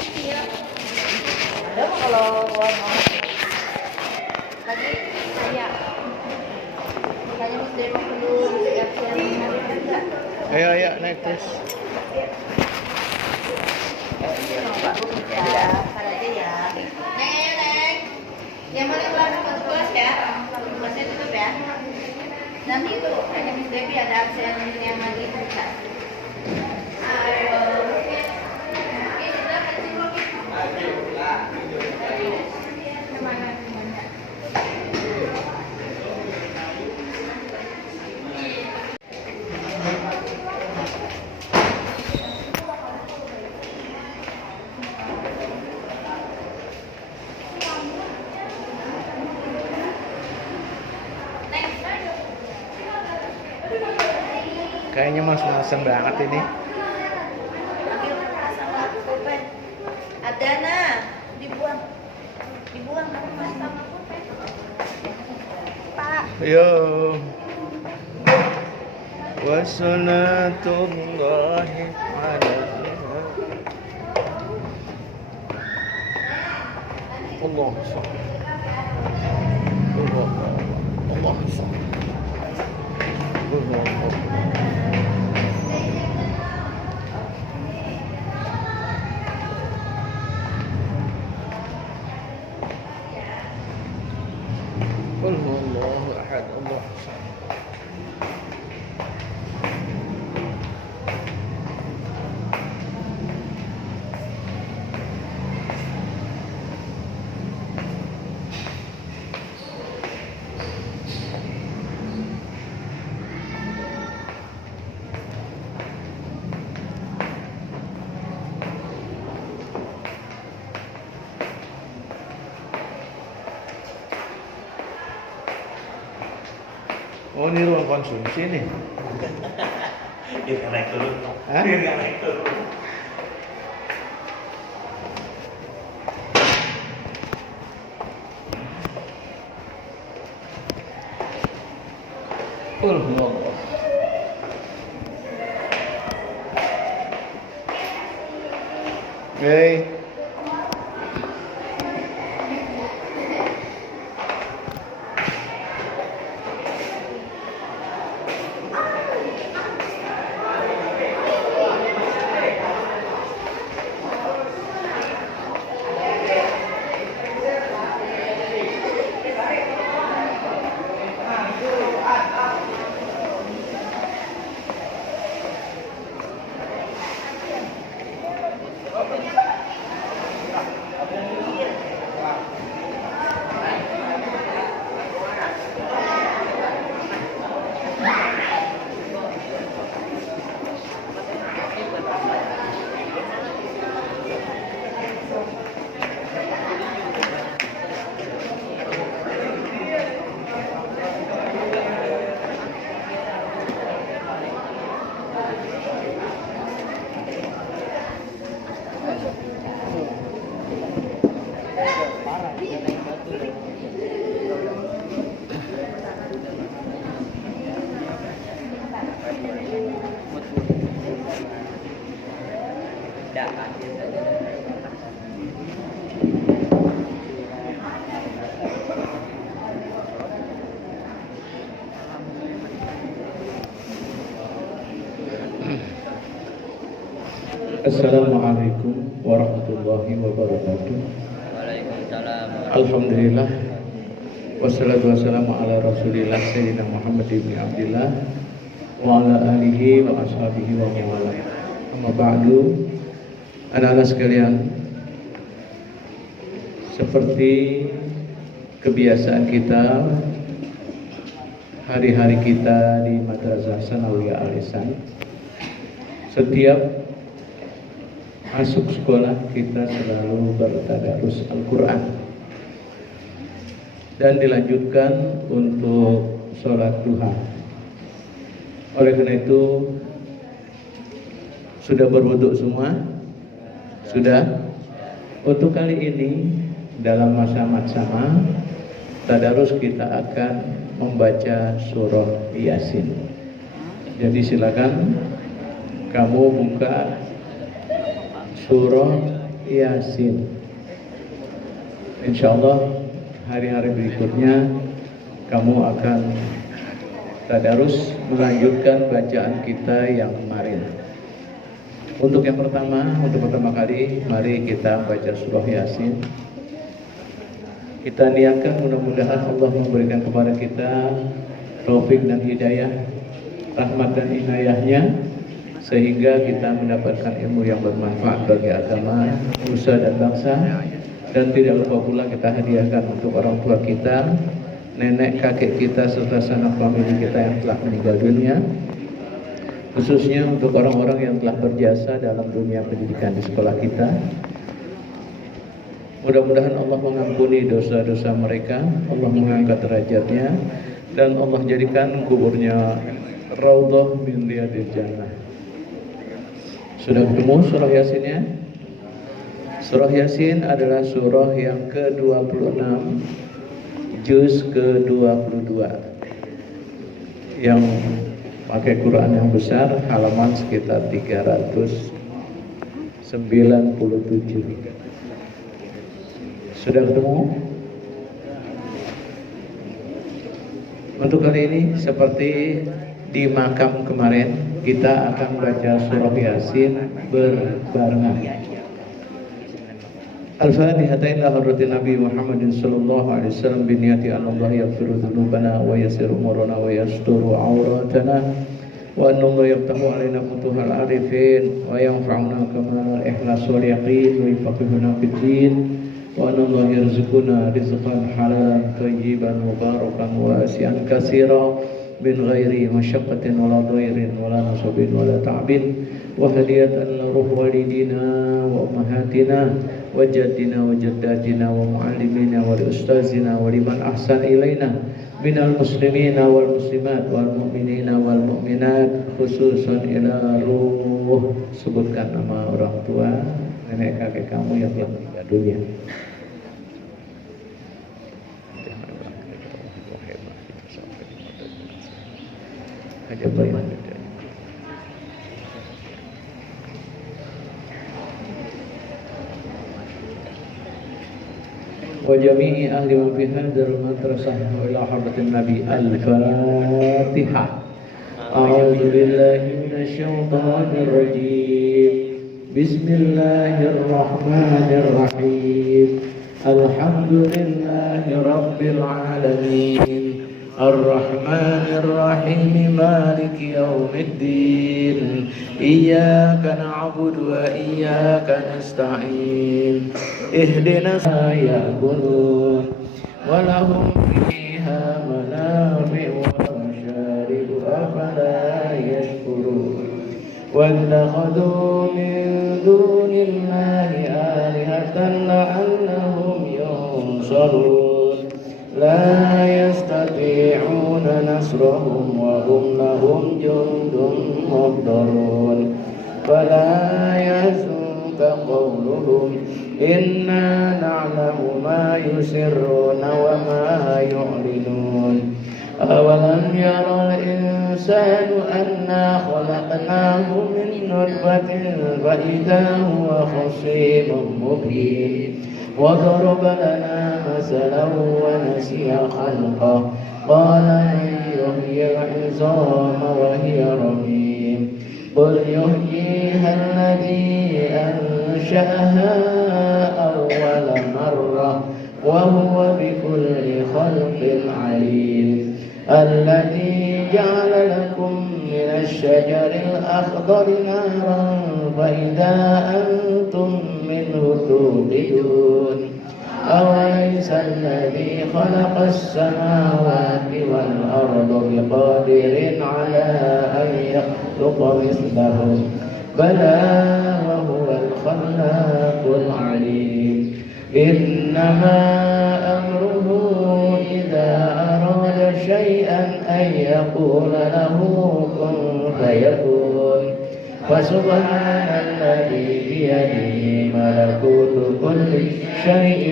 Iya. Ada mah kalau buat mau lagi kayak makanya mesti emang perlu siap-siap enggak. Ayo naik terus. Ya, ntar aja ya. Neng, ayo Neng. Yang mana kelas satu kelas ya? Satu kelasnya tutup ya. Nanti itu hanya Miss Devi ada absen yang lagi bisa. Ayo. Kayaknya mas-masan banget ini. Ada nah, dibuang mas sama pulpen. Pak. Yo. Wassalatullahi ala Allah. قل هو الله أحد الله الصمد. Oh, ini ruang konsumsi nih. Biar nggak naik turun. Hah? Biar nggak naik turun. Qul huwallah. Hey. Assalamualaikum warahmatullahi wabarakatuh. Waalaikumsalam. Alhamdulillah. Wassalatu wassalamu ala Rasulillah Sayyidina Muhammad ibn Abdillah wa ala alihi wa ashabihi wa mawala. Amma ba'du. Anak-anak sekalian, seperti kebiasaan kita hari-hari kita di Madrasah Sanawiyah Al-Ihsan, setiap masuk sekolah kita selalu bertadarus Al-Quran dan dilanjutkan untuk sholat duha. Oleh karena itu sudah berwudu semua? Sudah? Untuk kali ini dalam masa matsama tadarus kita akan membaca surah Yasin. Jadi silakan kamu buka surah Yasin. Insya Allah hari-hari berikutnya kamu akan tadarus melanjutkan bacaan kita yang kemarin. Untuk yang pertama, untuk pertama kali, mari kita baca surah Yasin. Kita niatkan mudah-mudahan Allah memberikan kepada kita taufik dan hidayah, rahmat dan inayahnya, sehingga kita mendapatkan ilmu yang bermanfaat bagi agama, nusa dan bangsa. Dan tidak lupa pula kita hadiahkan untuk orang tua kita, nenek kakek kita, serta sanak famili kita yang telah meninggal dunia, khususnya untuk orang-orang yang telah berjasa dalam dunia pendidikan di sekolah kita. Mudah-mudahan Allah mengampuni dosa-dosa mereka, Allah mengangkat derajatnya, dan Allah jadikan kuburnya raudhah min riyadil jannah. Sudah ketemu surah Yasinnya? Surah Yasin adalah surah yang ke-26, juz ke-22, yang pakai Quran yang besar, halaman sekitar 397. Sudah ketemu? Untuk kali ini seperti di makam kemarin, kita akan baca surah Yasin berbarengan. Al-Fatihah ila hadratin Nabi Muhammad sallallahu alaihi wasallam bi niyati anna Allah yaghfiru dhunubana wa yassiru umurana wa yasturu awratana wa anna Allah yaftahu alaina futuhal arifin wa yanfa'una kamal ikhlas wal yaqin wa yafaqihuna fid din wa anna Allah yarzuquna rizqan halalan thayyiban mubarakan wasi'an katsira min ghairi masyaqqatin wala dhairin wala nasabin wala ta'bin wa hadiyatan liruh walidina wa ummahatina wa jaddina wa jaddatina wa muallimina wa ustazina wa liman ahsan ilaina minal muslimina wal muslimat wal mu'minina wal mu'minat, khususan ila ruh. Sebutkan nama orang tua, nenek kakek kamu yang telah meninggal dunia. وجميع أهل من في هذا المدرسة وإلى حضرة النبي. الفاتحة. أعوذ بالله من الشيطان الرجيم. بسم الله الرحمن الرحيم. الحمد لله رب العالمين الرحمن الرحيم مالك يوم الدين إياك نعبد وإياك نستعين اهدنا يأكلون ولهم فيها منافع ومشارب أفلا يشكرون واتخذوا من دون الله آلهة لعلهم ينصرون لا يستطيعون نصرهم وهم لهم جند محضرون فلا يحزنك قولهم إنا نعلم ما يسرون وما يعلنون أولم يرى الإنسان أنا خلقناه من نطفة فإذا هو خصيم مبين وضرب لنا مثلا ونسي خلقه قال من يحيي العظام وهي رميم قل يحييها الذي أنشأها أول مرة وهو بكل خلق عليم الذي جعل لكم من الشجر الأخضر نارا فإذا أنتم منه توقدون أوليس الذي خلق السماوات والأرض بقادر على أن يخلق مثلهم بلى وهو الخلاق العليم إنما أمره إذا أراد شيئا أن يقول له كن فيكون فسبحان الذي بيده ملكوت كل شيء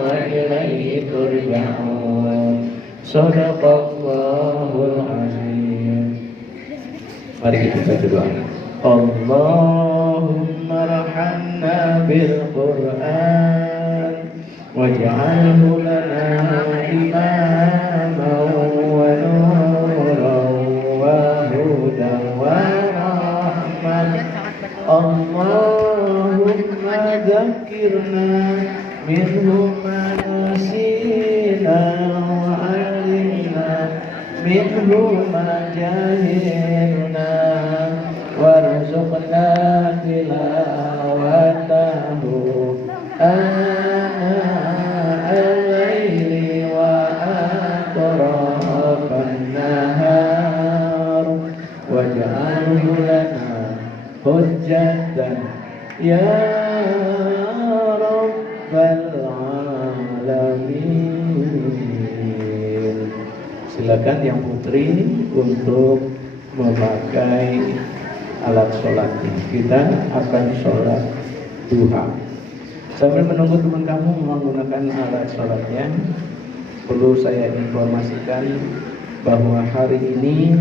وإليه ترجعون صدق الله العظيم. Mari kita berdoa. Allahumma rahamna بالقرآن واجعله لنا إماما ونورا وهدى ورحمة اللهم ذكرنا منه ما نسينا وعلمنا منه ما جهلنا وارزقنا تلاوته آناء الليل وأطراف النهار واجعله لنا حجة يا رب العالمين. Silakan yang putri untuk memakai alat sholatnya. Kita akan sholat duha. Sambil menunggu teman kamu menggunakan alat sholatnya, perlu saya informasikan bahwa hari ini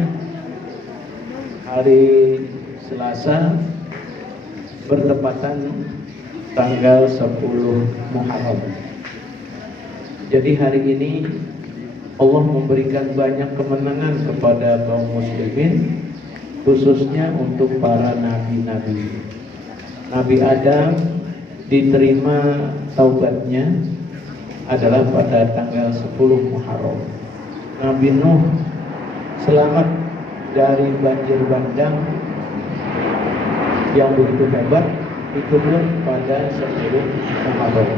hari Selasa bertepatan tanggal 10 Muharram. Jadi hari ini Allah memberikan banyak kemenangan kepada kaum muslimin, khususnya untuk para nabi-nabi. Nabi Adam diterima taubatnya adalah pada tanggal 10 Muharram. Nabi Nuh selamat dari banjir bandang yang begitu hebat, itu pun pada 10 Muharram.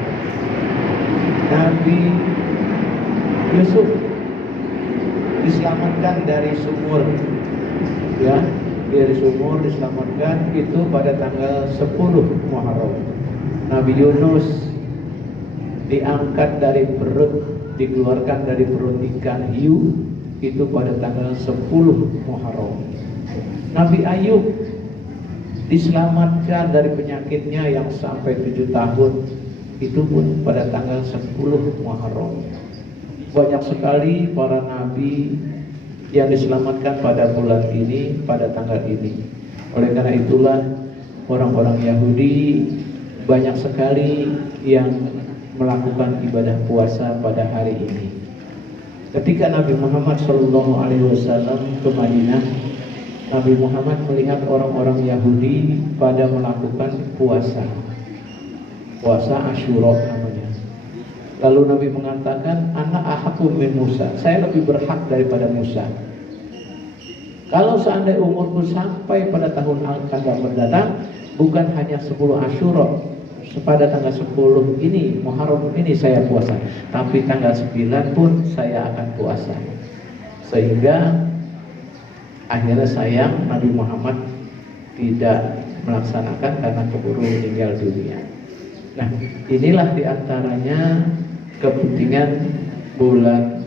Nabi Yusuf diselamatkan dari sumur, ya, dari sumur diselamatkan itu pada tanggal 10 Muharram. Nabi Yunus diangkat dari perut, dikeluarkan dari perut ikan hiu itu pada tanggal 10 Muharram. Nabi Ayub diselamatkan dari penyakitnya yang sampai 7 tahun itu pun pada tanggal 10 Muharram. Banyak sekali para nabi yang diselamatkan pada bulan ini, pada tanggal ini. Oleh karena itulah orang-orang Yahudi banyak sekali yang melakukan ibadah puasa pada hari ini. Ketika Nabi Muhammad SAW ke Madinah, Nabi Muhammad melihat orang-orang Yahudi pada melakukan puasa Asyura namanya. Lalu Nabi mengatakan, "Ana ahaqqu min Musa." Saya lebih berhak daripada Musa. Kalau seandainya umurku sampai pada tahun akan mendatang, bukan hanya 10 Asyura, pada tanggal 10 ini, Muharram ini saya puasa, tapi tanggal 9 pun saya akan puasa. Sehingga akhirnya sayang Nabi Muhammad tidak melaksanakan karena keburu meninggal dunia. Nah, inilah diantaranya kepentingan bulan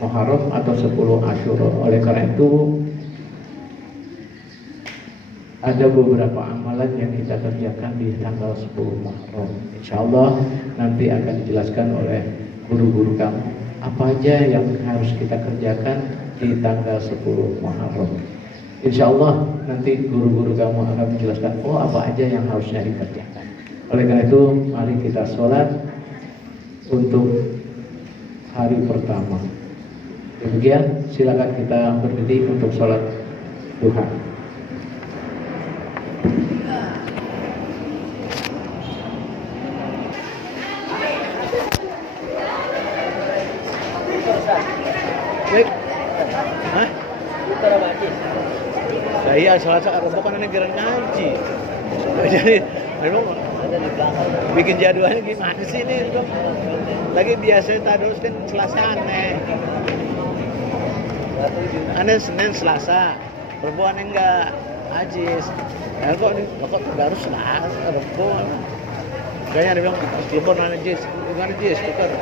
Muharram atau 10 Asyura. Oleh karena itu ada beberapa amalan yang kita kerjakan di tanggal 10 Muharram. Insyaallah nanti akan dijelaskan oleh guru-guru kamu apa aja yang harus kita kerjakan di tanggal 10 Muharram. Insyaallah nanti guru-guru kamu akan menjelaskan apa aja yang harusnya dikerjakan. Oleh karena itu mari kita sholat untuk hari pertama. Demikian, silakan kita berdiri untuk sholat duha. Baik. Hah? Saya sholat sekarang bukan negara ngaji. Jadi, bikin jadwalnya gimana sih ini? Lagi biasa terus kan Selasa aneh Senin Selasa, perempuan enggak ajis. Kok baru Selasa, perempuan. Kayaknya dia bilang dia mana jis, betul.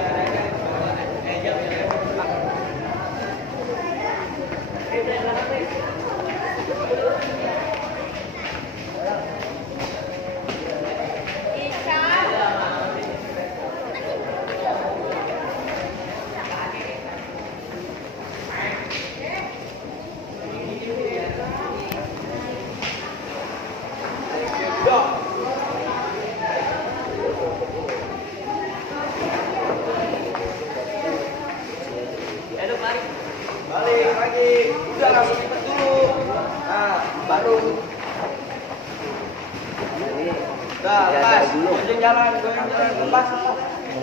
Sejadah gulung.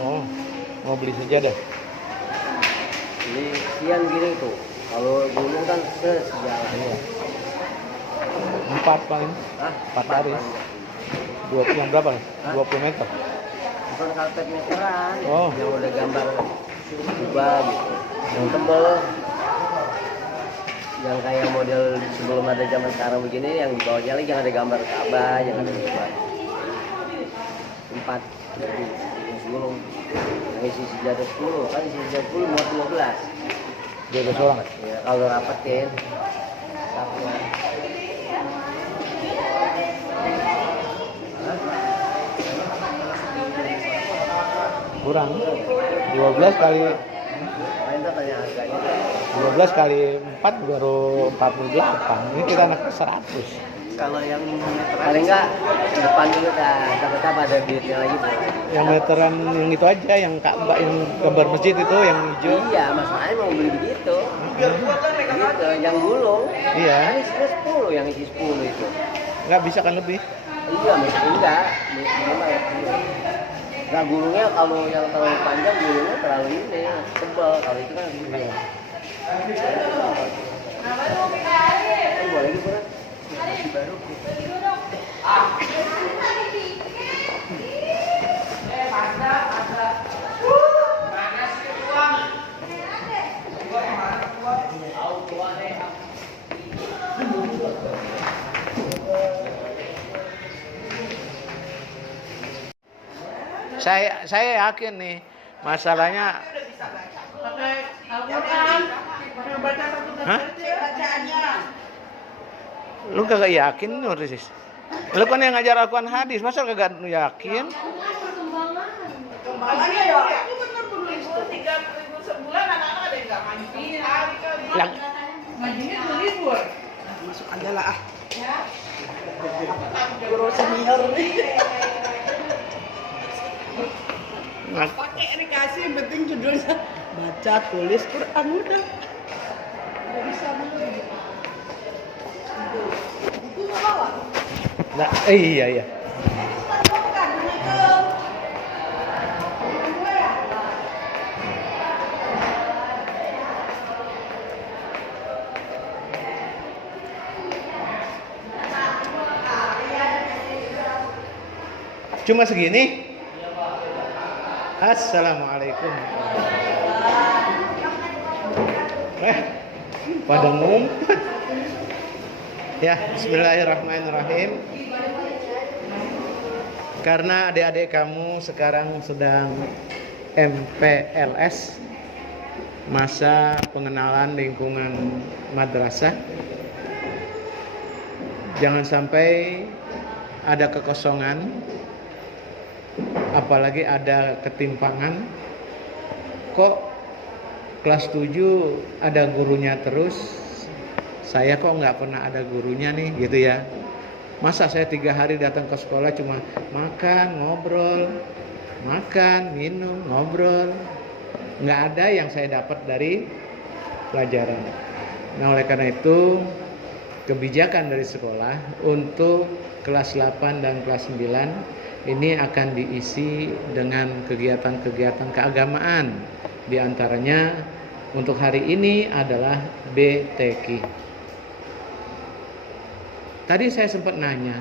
Oh, mau beli sejadah. Ini siang gini tuh. Kalau gulung kan sejalan. Iya. 4 paling. Hah? 4 baris. 20 yang berapa nih? 20 meter. Bukan karpet meteran. Oh. Yang udah gambar kubah gitu. Yang tebel. Yang kayak model sebelum ada zaman sekarang begini, yang di bawahnya lagi yang ada gambar Ka'bah, yang ada kubah. 4 jadi gulung. Yang isi sejadah 10, kan isi sejadah 10 muat 12. 12 orang. Ya, kalau rapetin satuan. Kurang. 12 kali Lain tuh tanya harganya. 12 kali 4 baru 48. Ini kita anak 100. Kalau yang paling enggak depan dulu dah, tetap ada duitnya lagi. Yang meteran yang itu aja, yang Ka'bah, yang gambar masjid itu yang hijau. Iya, masalahnya mau beli begitu. Gitu, yang gulung. Iya. Kan isinya 10, yang isi 10 itu. Nggak bisa kan lebih. Iya, mesti enggak. Minimal ya. Nah, gulungnya kalau yang terlalu panjang, gulungnya terlalu ini, tebal. Kalau itu kan gulung. Boleh gitu kan? Masih baru. Saya yakin nih masalahnya. Hah? Lu kagak yakin nulis? Lu kan yang ngajar Al-Quran hadis, masa kagak yakin? Kembangannya ya, itu benar tulis tuh 3.000 sebulan anak-anak ada yang nggak main hari kali. Lang- Ngajinya 2.000. Masuk aja lah ah. Guru senior nih. Pakai dikasih, yang penting judulnya baca tulis Quran udah. Nggak bisa belum. Buku nggak bawa? Nah, iya. Cuma segini. Assalamualaikum. Pada ngumpet. Ya, bismillahirrahmanirrahim. Karena adik-adik kamu sekarang sedang MPLS, masa pengenalan lingkungan madrasah, jangan sampai ada kekosongan, apalagi ada ketimpangan. Kok kelas 7 ada gurunya terus, saya kok nggak pernah ada gurunya nih, gitu ya. Masa saya 3 hari datang ke sekolah cuma makan, ngobrol, makan, minum, ngobrol. Nggak ada yang saya dapat dari pelajaran. Nah, oleh karena itu kebijakan dari sekolah untuk kelas 8 dan kelas 9 ini akan diisi dengan kegiatan-kegiatan keagamaan. Di antaranya untuk hari ini adalah BTQ. Tadi saya sempat nanya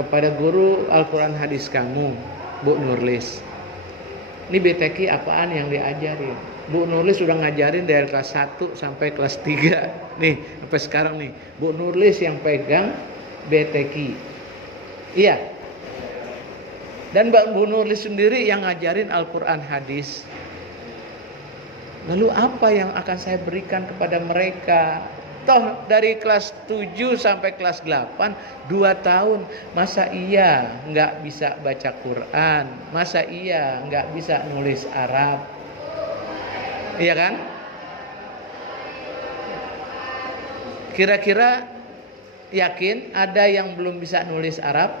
kepada guru Al-Quran hadis kamu, Bu Nurlis. Ini BTQ apaan yang diajarin? Bu Nurlis sudah ngajarin dari kelas 1 sampai kelas 3. Nih, sampai sekarang nih. Bu Nurlis yang pegang BTQ. Iya. Dan Mbak Bu Nurlis sendiri yang ngajarin Al-Quran hadis. Lalu apa yang akan saya berikan kepada mereka? Toh dari kelas 7 sampai kelas 8 2 tahun. Masa iya nggak bisa baca Quran? Masa iya nggak bisa nulis Arab? Iya kan? Kira-kira yakin ada yang belum bisa nulis Arab?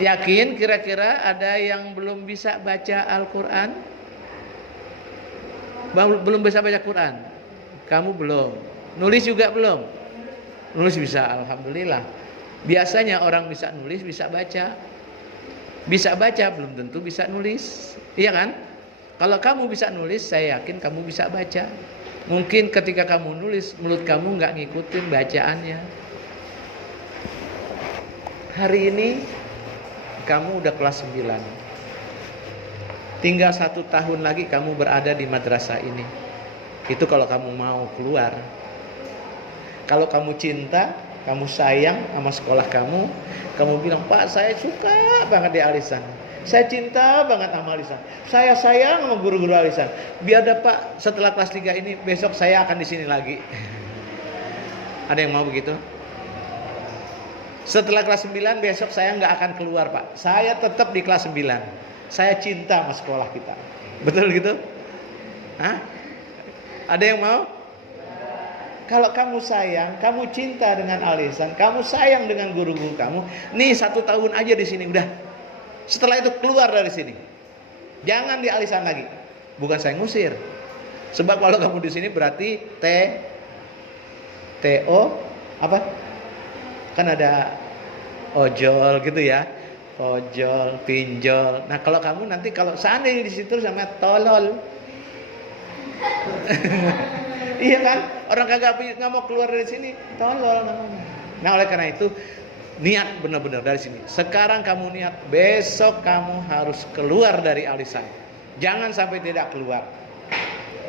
Yakin kira-kira ada yang belum bisa baca Al-Quran? Belum bisa baca Quran? Kamu belum. Nulis juga belum? Nulis bisa, alhamdulillah. Biasanya orang bisa nulis, bisa baca. Bisa baca belum tentu bisa nulis. Iya kan? Kalau kamu bisa nulis, saya yakin kamu bisa baca. Mungkin ketika kamu nulis, mulut kamu nggak ngikutin bacaannya. Hari ini kamu udah kelas 9. Tinggal 1 tahun lagi kamu berada di madrasah ini. Itu kalau kamu mau keluar. Kalau kamu cinta, kamu sayang sama sekolah kamu bilang, Pak saya suka banget di Alisan. Saya cinta banget sama Alisan. Saya sayang sama guru-guru Alisan. Biar ada Pak setelah kelas 3 ini besok saya akan di sini lagi. Ada yang mau begitu? Setelah kelas 9 besok saya nggak akan keluar Pak. Saya tetap di kelas 9. Saya cinta sama sekolah kita. Betul gitu? Hah? Ada yang mau? Kalau kamu sayang, kamu cinta dengan Alisan, kamu sayang dengan guru-guru kamu, nih 1 tahun aja di sini udah. Setelah itu keluar dari sini. Jangan di Alisan lagi. Bukan saya ngusir. Sebab kalau kamu di sini berarti TO apa? Kan ada ojol gitu ya. Ojol, pinjol. Nah, kalau kamu nanti kalau seandainya di situ sama tolol. Iya kan? Orang kagak mau keluar dari sini, tolol namanya. Nah, oleh karena itu niat benar-benar dari sini. Sekarang kamu niat, besok kamu harus keluar dari Alisan. Jangan sampai tidak keluar.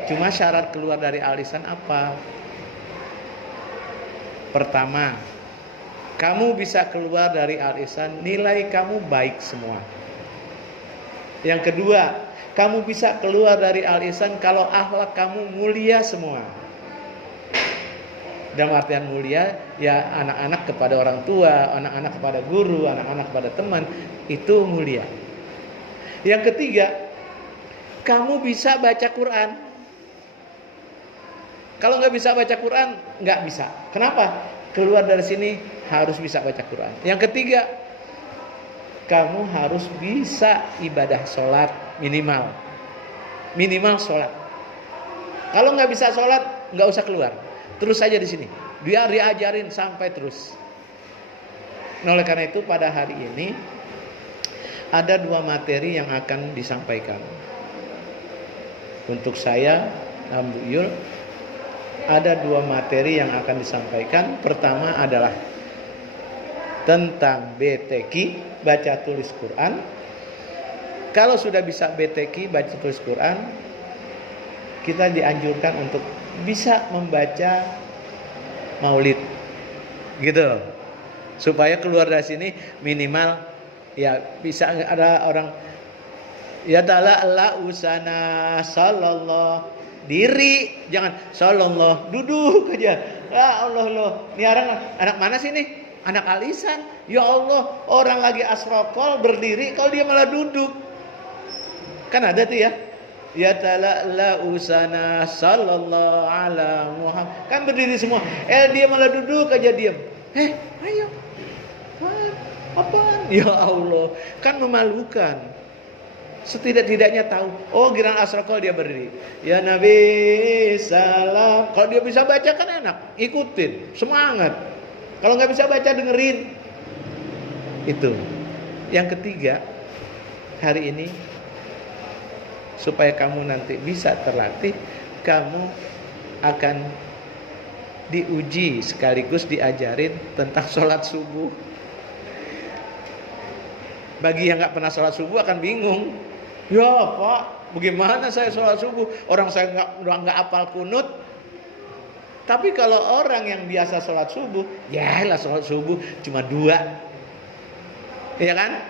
Cuma syarat keluar dari Alisan apa? Pertama, kamu bisa keluar dari Alisan, nilai kamu baik semua. Yang kedua, kamu bisa keluar dari Alisan kalau akhlak kamu mulia semua. Dalam artian mulia, ya anak-anak kepada orang tua, anak-anak kepada guru, anak-anak kepada teman, itu mulia. Yang ketiga, kamu bisa baca Quran. Kalau nggak bisa baca Quran, nggak bisa. Kenapa? Keluar dari sini harus bisa baca Quran. Yang ketiga, kamu harus bisa ibadah sholat minimal. Minimal sholat. Kalau nggak bisa sholat, nggak usah keluar. Terus saja di sini. Dia diajarin sampai terus. Nah, oleh karena itu pada hari ini ada 2 materi yang akan disampaikan. Untuk saya, Bu Yul, ada 2 materi yang akan disampaikan. Pertama adalah tentang BTQ, baca tulis Quran. Kalau sudah bisa BTQ, baca tulis Quran, kita dianjurkan untuk bisa membaca maulid gitu, supaya keluar dari sini minimal ya bisa. Ada orang ya ta'ala usana sallallahu diri, jangan sallallahu duduk aja. Ya Allah, ini anak mana sih nih? Anak Alisan. Ya Allah, orang lagi asrokol berdiri, kalau dia malah duduk. Kan ada tuh ya. Ya ta'ala usana sallallahu ala Muhammad. Kan berdiri semua. Dia malah duduk aja diam. Ayo. Apaan? Ya Allah, kan memalukan. Setidak-tidaknya tahu. Oh, giliran asrokol dia berdiri. Ya Nabi salam. Kalau dia bisa baca kan enak, ikutin, semangat. Kalau nggak bisa baca dengerin. Itu. Yang ketiga, hari ini supaya kamu nanti bisa terlatih, kamu akan diuji sekaligus diajarin tentang sholat subuh. Bagi yang nggak pernah sholat subuh akan bingung. Ya Pak, bagaimana saya sholat subuh? Orang saya nggak hafal kunut. Tapi kalau orang yang biasa sholat subuh, ya lah sholat subuh cuma 2, ya kan?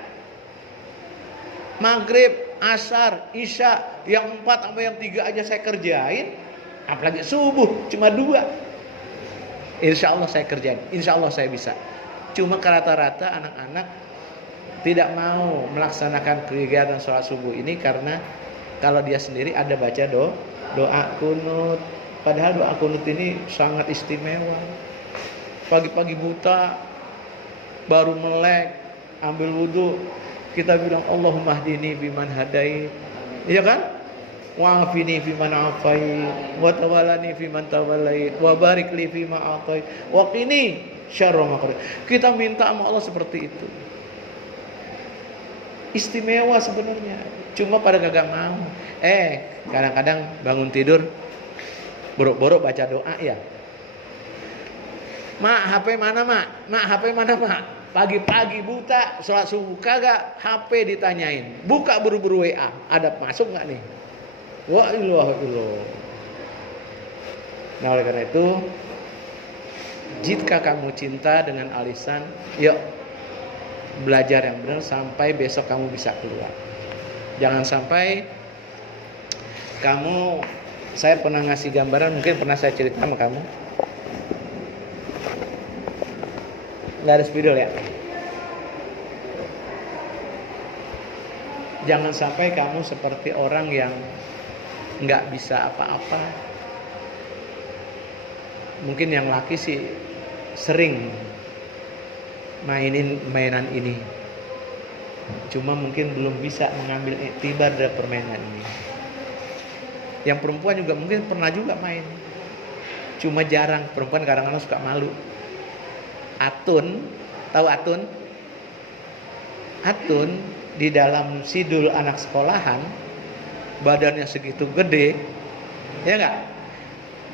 Maghrib, asar, isya, yang 4 sampai yang 3 aja saya kerjain, apalagi subuh cuma 2. Insya Allah saya kerjain, insya Allah saya bisa. Cuma rata-rata anak-anak tidak mau melaksanakan kegiatan sholat subuh ini karena kalau dia sendiri ada baca doa kunut. Padahal doa kunut ini sangat istimewa. Pagi-pagi buta, baru melek, ambil wudhu, kita bilang Allahumma hdini biman hadait. Iya kan? wa'afini fiman afait wa tawallani fiman tawallait wa barik li fima atait wa qini syarra ma qadait. Kita minta sama Allah seperti itu. Istimewa sebenarnya. Cuma pada kagak mau. Kadang-kadang bangun tidur borok-borok baca doa ya. Mak, HP mana mak? Mak, HP mana mak? Pagi-pagi buta, sholat subuh kagak, HP ditanyain. Buka buru-buru WA, ada masuk nggak nih? Wah ilah. Nah oleh karena itu, jika kamu cinta dengan alisan, yuk belajar yang benar sampai besok kamu bisa keluar. Jangan sampai kamu, saya pernah ngasih gambaran, mungkin pernah saya cerita sama kamu. Nggak ada spidol ya. Jangan sampai kamu seperti orang yang nggak bisa apa-apa. Mungkin yang laki sih sering mainin mainan ini, cuma mungkin belum bisa mengambil iktibar dari permainan ini. Yang perempuan juga mungkin pernah juga main, cuma jarang. Perempuan kadang-kadang suka malu. Atun, tahu atun? Atun di dalam sidul anak sekolahan, badannya segitu gede, ya nggak?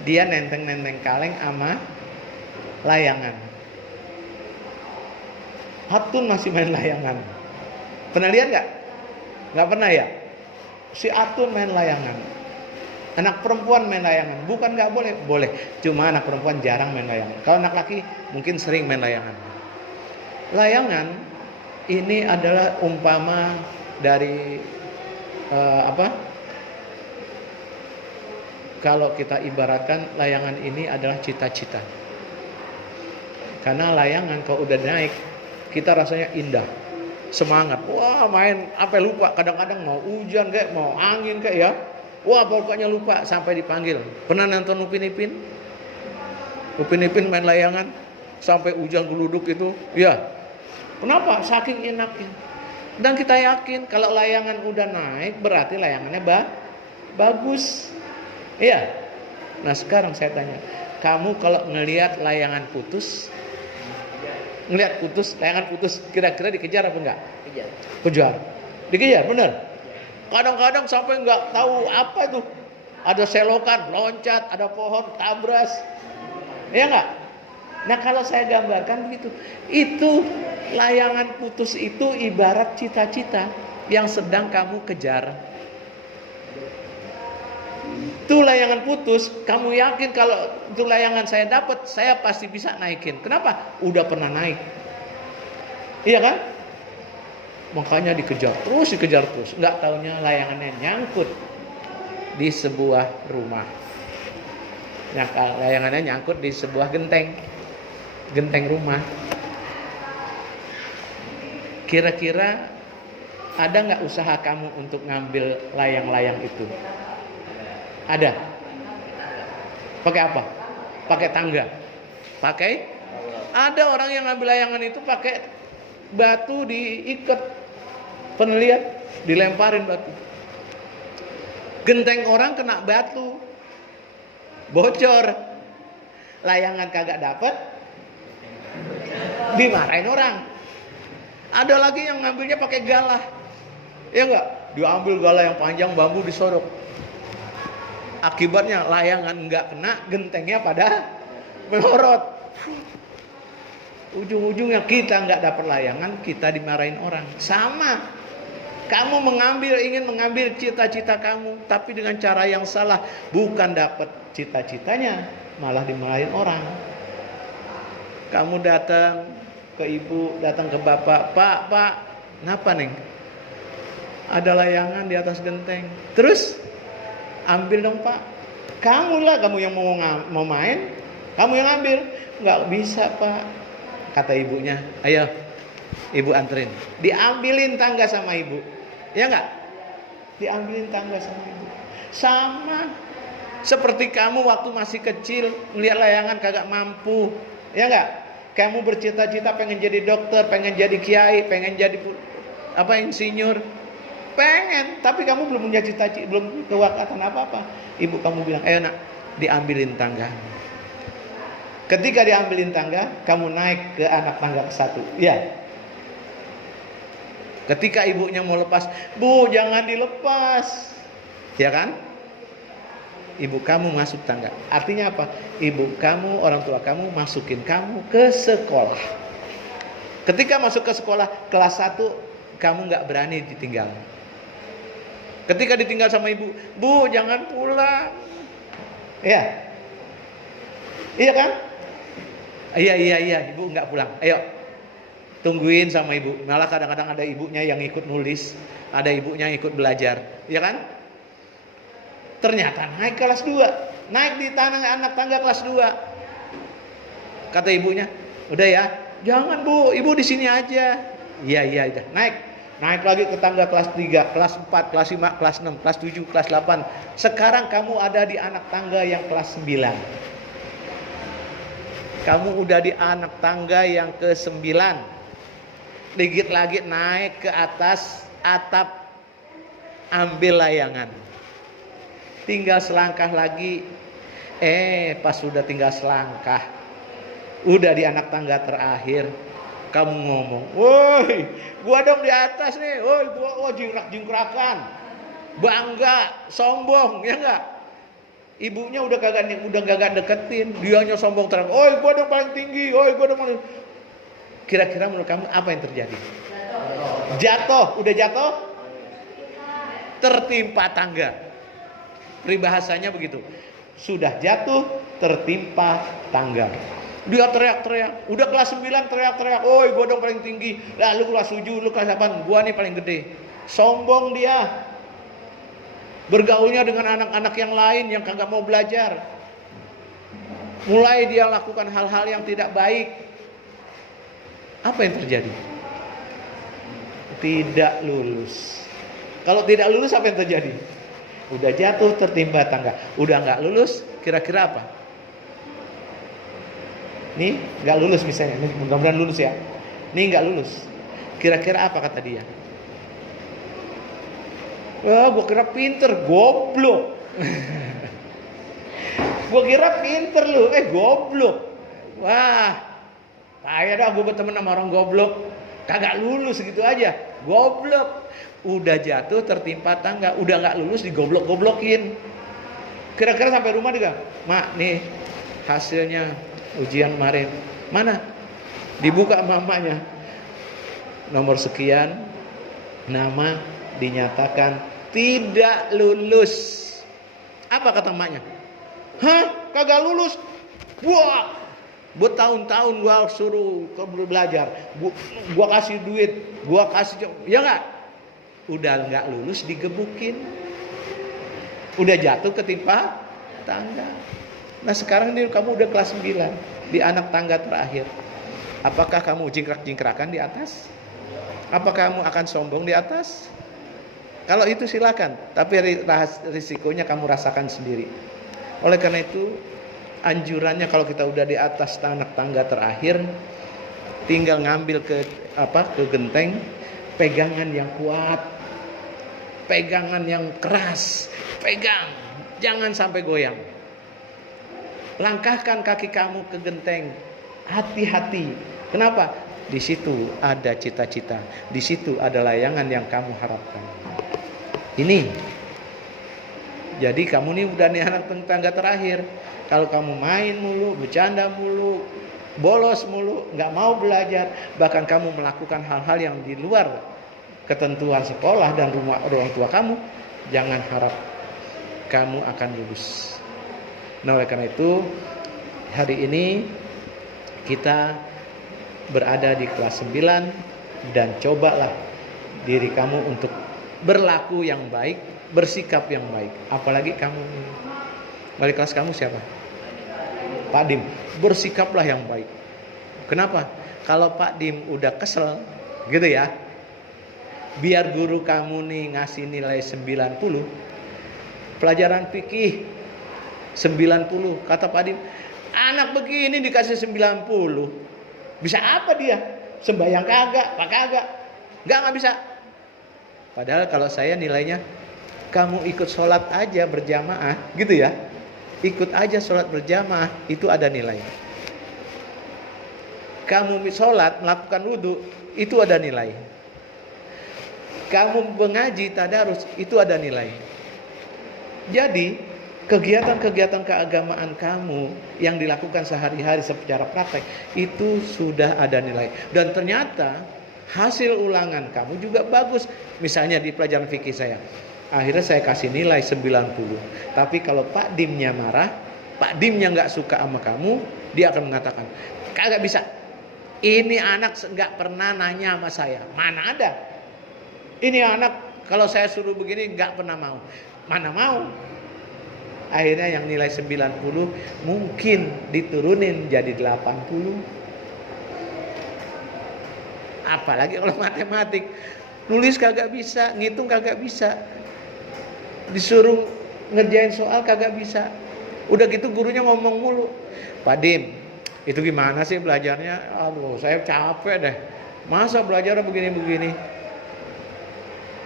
Dia nenteng-nenteng kaleng sama layangan. Atun masih main layangan. Pernah lihat nggak? Nggak pernah ya? Si Atun main layangan. Anak perempuan main layangan, bukan nggak boleh, boleh. Cuma anak perempuan jarang main layangan. Kalau anak laki mungkin sering main layangan. Layangan ini adalah umpama dari kalau kita ibaratkan layangan ini adalah cita-cita. Karena layangan kalau udah naik, kita rasanya indah, semangat. Wah main sampai lupa. Kadang-kadang mau hujan kayak, mau angin kayak ya. Wah pokoknya lupa sampai dipanggil. Pernah nonton Upin Ipin? Upin Ipin main layangan sampai hujan geluduk itu. Ya. Kenapa? Saking enaknya. Dan kita yakin kalau layangan udah naik berarti layangannya bagus. Iya. Nah sekarang saya tanya, kamu kalau ngelihat layangan putus, layangan putus, kira-kira dikejar apa enggak? Kejar. Dikejar, benar. Kadang-kadang sampai nggak tahu apa itu. Ada selokan, loncat, ada pohon, tabras. Ya nggak? Nah kalau saya gambarkan begitu. Itu layangan putus itu ibarat cita-cita yang sedang kamu kejar. Itu layangan putus, kamu yakin kalau itu layangan saya dapat, saya pasti bisa naikin. Kenapa? Udah pernah naik. Iya kan? Makanya dikejar terus. Nggak taunya layangannya nyangkut di sebuah rumah. Layangannya nyangkut di sebuah genteng rumah. Kira-kira ada nggak usaha kamu untuk ngambil layang-layang itu? Ada. Pakai apa? Pakai tangga. Pakai? Ada orang yang ngambil layangan itu pakai batu diikat. Pernah lihat? Dilemparin batu. Genteng orang kena batu. Bocor. Layangan kagak dapet. Dimarahin orang. Ada lagi yang ngambilnya pakai galah. Ya enggak? Diambil galah yang panjang, bambu disodok. Akibatnya layangan enggak kena, gentengnya pada melorot. Ujung-ujungnya kita enggak dapat layangan, kita dimarahin orang. Sama. Kamu ingin mengambil cita-cita kamu, tapi dengan cara yang salah, bukan dapat cita-citanya, malah dimarahin orang. Kamu datang ke ibu, datang ke bapak, Pak, ngapa neng? Ada layangan di atas genteng. Terus ambil dong Pak. Kamu yang mau main, kamu yang ambil. Nggak bisa Pak, kata ibunya. Ayo, ibu anterin. Diambilin tangga sama ibu. Ya nggak? Diambilin tangga sama ibu. Sama seperti kamu waktu masih kecil melihat layangan kagak mampu. Ya nggak? Kamu bercita-cita pengen jadi dokter, pengen jadi kiai, pengen jadi insinyur. Pengen, tapi kamu belum punya cita-cita, belum kewakatan apa-apa. Ibu kamu bilang, ayo nak, diambilin tangga. Ketika diambilin tangga, kamu naik ke anak tangga ke-1. Ya. Ketika ibunya mau lepas, Bu, jangan dilepas. Ya kan? Ibu kamu masuk tangga. Artinya apa? Ibu kamu, orang tua kamu masukin kamu ke sekolah. Ketika masuk ke sekolah kelas 1, kamu nggak berani ditinggal. Ketika ditinggal sama ibu, Bu, jangan pulang. Iya. Iya kan? Iya, ibu nggak pulang. Ayo, tungguin sama ibu. Malah kadang-kadang ada ibunya yang ikut nulis, ada ibunya yang ikut belajar. Iya kan? Ternyata naik kelas 2. Naik di anak tangga kelas 2. Kata ibunya, udah ya, jangan Bu, ibu di sini aja. Iya, udah. Naik lagi ke tangga kelas 3, kelas 4, kelas 5, kelas 6, kelas 7, kelas 8. Sekarang kamu ada di anak tangga yang kelas 9. Kamu udah di anak tangga yang ke-9. Dikit lagi naik ke atas atap, ambil layangan. Tinggal selangkah lagi. Pas sudah tinggal selangkah, udah di anak tangga terakhir, kamu ngomong, woi, gua dong di atas nih, woi, gua jingkrak-jingkrakan, bangga, sombong, ya enggak? Ibunya udah kagak deketin, dianya sombong terang, woi, gua dong paling tinggi, woi, gua dong paling. Kira-kira menurut kamu apa yang terjadi? Jatuh, udah jatuh, tertimpa tangga. Peribahasanya begitu. Sudah jatuh, tertimpa tangga. Dia teriak-teriak, udah kelas 9 teriak-teriak, oi gua dong paling tinggi, lalu kelas 7, lu kelas 8, gua nih paling gede. Sombong dia. Bergaulnya dengan anak-anak yang lain yang kagak mau belajar. Mulai dia lakukan hal-hal yang tidak baik. Apa yang terjadi? Tidak lulus. Kalau tidak lulus apa yang terjadi? Udah jatuh, tertimpa tangga. Udah nggak lulus, kira-kira apa? Nih nggak lulus misalnya, nih, mudah-mudahan lulus ya. Nih nggak lulus, kira-kira apa kata dia? Wah, gue kira pinter, goblok. Gue kira pinter lu, goblok. Wah, payah dah gue berteman sama orang goblok. Kagak lulus gitu aja, goblok. Udah jatuh tertimpa tangga, udah nggak lulus digoblok-goblokin. Kira-kira sampai rumah juga, Mak nih hasilnya ujian kemarin. Mana? Dibuka mamanya. Nomor sekian, nama dinyatakan tidak lulus. Apa kata emaknya? Hah? Kagak lulus? Wah, bertahun-tahun gua suruh belajar, gua kasih duit, gua kasih, ya nggak? Udah nggak lulus digebukin, udah jatuh ketimpa tangga. Nah sekarang ini kamu udah kelas 9, di anak tangga terakhir. Apakah kamu jingkrak-jingkrakan di atas? Apakah kamu akan sombong di atas? Kalau itu silakan, tapi risikonya kamu rasakan sendiri. Oleh karena itu, anjurannya kalau kita udah di atas anak tangga terakhir, tinggal ngambil ke genteng, pegangan yang kuat, pegangan yang keras, pegang, jangan sampai goyang. Langkahkan kaki kamu ke genteng, hati-hati. Kenapa? Di situ ada cita-cita, di situ ada layangan yang kamu harapkan. Ini, jadi kamu nih udah nih anak tangga terakhir. Kalau kamu main mulu, bercanda mulu, bolos mulu, nggak mau belajar, bahkan kamu melakukan hal-hal yang di luar ketentuan sekolah dan orang tua kamu, jangan harap kamu akan lulus. Nah oleh karena itu, hari ini kita berada di kelas 9 dan cobalah diri kamu untuk berlaku yang baik, bersikap yang baik. Apalagi kamu, wali kelas kamu siapa? Pak Dim. Bersikaplah yang baik. Kenapa? Kalau Pak Dim udah kesel, gitu ya, biar guru kamu nih ngasih nilai 90, pelajaran fikih 90, kata Pak Dim, anak begini dikasih 90, bisa apa dia? Sembahyang kagak, apa kagak? Nggak bisa. Padahal kalau saya nilainya, kamu ikut sholat aja berjamaah, gitu ya. Ikut aja sholat berjamaah, itu ada nilai. Kamu sholat, melakukan wudhu, itu ada nilai. Kamu mengaji, tadarus, itu ada nilai. Jadi, kegiatan-kegiatan keagamaan kamu yang dilakukan sehari-hari secara praktek, itu sudah ada nilai. Dan ternyata, hasil ulangan kamu juga bagus. Misalnya di pelajaran fikih saya, akhirnya saya kasih nilai 90. Tapi kalau Pak Dimnya marah, Pak Dimnya nggak suka sama kamu, dia akan mengatakan, kagak bisa. Ini anak nggak pernah nanya sama saya. Mana ada? Ini anak kalau saya suruh begini nggak pernah mau. Mana mau? Akhirnya yang nilai 90 mungkin diturunin jadi 80. Apalagi kalau matematik, nulis kagak bisa, ngitung kagak bisa, disuruh ngerjain soal kagak bisa. Udah gitu gurunya ngomong mulu, Pak Dim, itu gimana sih belajarnya? Aduh, saya capek deh. Masa belajarnya begini-begini?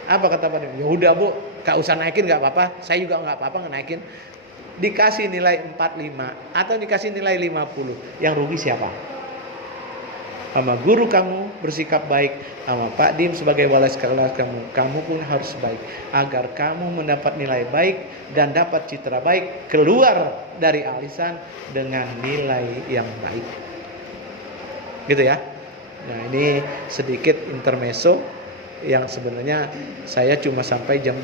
Apa kata Pak Dim? Ya udah Bu, gak usah naikin gak apa-apa. Saya juga gak apa-apa naikin. Dikasih nilai 45 atau dikasih nilai 50, yang rugi siapa? Sama guru kamu bersikap baik, sama Pak Dim sebagai wali kelas kamu pun harus baik agar kamu mendapat nilai baik dan dapat citra baik keluar dari alisan dengan nilai yang baik. Gitu ya. Nah, ini sedikit intermezzo yang sebenarnya saya cuma sampai jam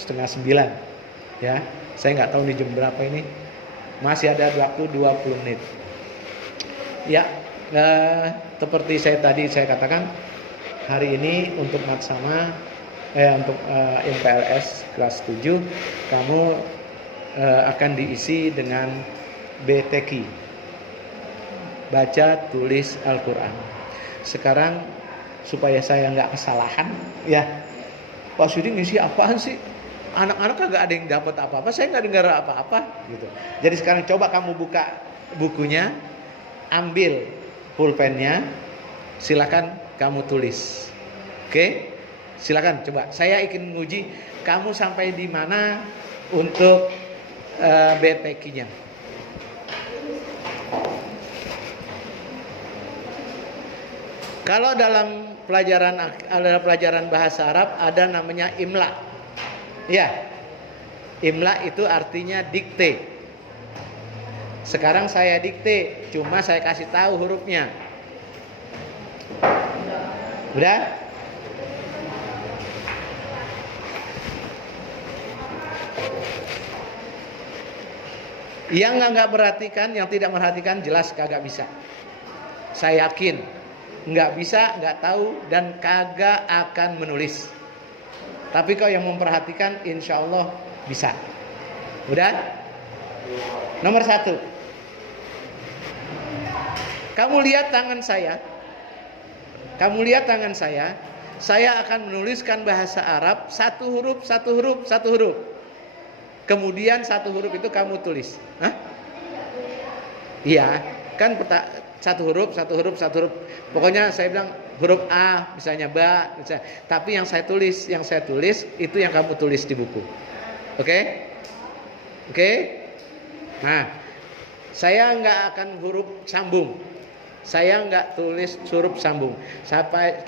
8:30 ya. Saya nggak tahu di jam berapa ini. Masih ada waktu 20 menit. Ya. Seperti saya katakan, hari ini untuk maksama untuk MPLS kelas 7 kamu akan diisi dengan BTQ, baca tulis Al-Quran. Sekarang supaya saya nggak kesalahan ya, Pak Sudi ngisi apaan sih? Anak-anak kagak ada yang dapat apa-apa, saya nggak dengar apa-apa gitu. Jadi sekarang coba kamu buka bukunya, ambil pulpennya, silakan kamu tulis. Oke? Silakan coba. Saya ingin menguji kamu sampai di mana untuk BTQ-nya. Kalau dalam pelajaran bahasa Arab ada namanya imla. Ya. Imla itu artinya dikte. Sekarang saya dikte, cuma saya kasih tahu hurufnya. Udah? Yang nggak perhatikan, yang tidak merhatikan jelas kagak bisa. Saya yakin nggak bisa, nggak tahu, dan kagak akan menulis. Tapi kalau yang memperhatikan, insya Allah bisa. Udah? Nomor 1. Kamu lihat tangan saya. Kamu lihat tangan saya. Saya akan menuliskan bahasa Arab satu huruf, satu huruf, satu huruf. Kemudian satu huruf itu kamu tulis. Hah? Iya, kan satu huruf, satu huruf, satu huruf. Pokoknya saya bilang huruf A, misalnya ba, misalnya. Tapi yang saya tulis itu yang kamu tulis di buku. Oke? Oke? Nah, saya nggak akan huruf sambung. Saya nggak tulis huruf sambung,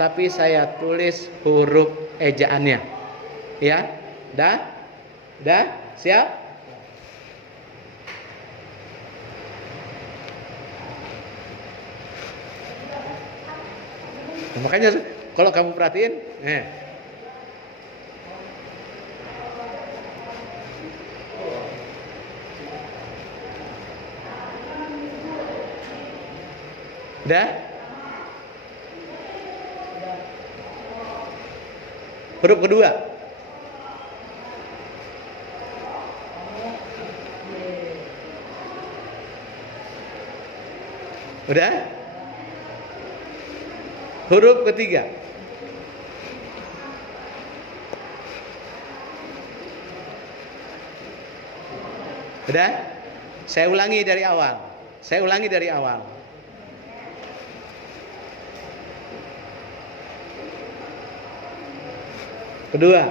tapi saya tulis huruf ejaannya. Ya, dah, siap? Nah, makanya kalau kamu perhatiin, udah? Huruf kedua. Udah? Huruf ketiga. Udah? Saya ulangi dari awal. Kedua.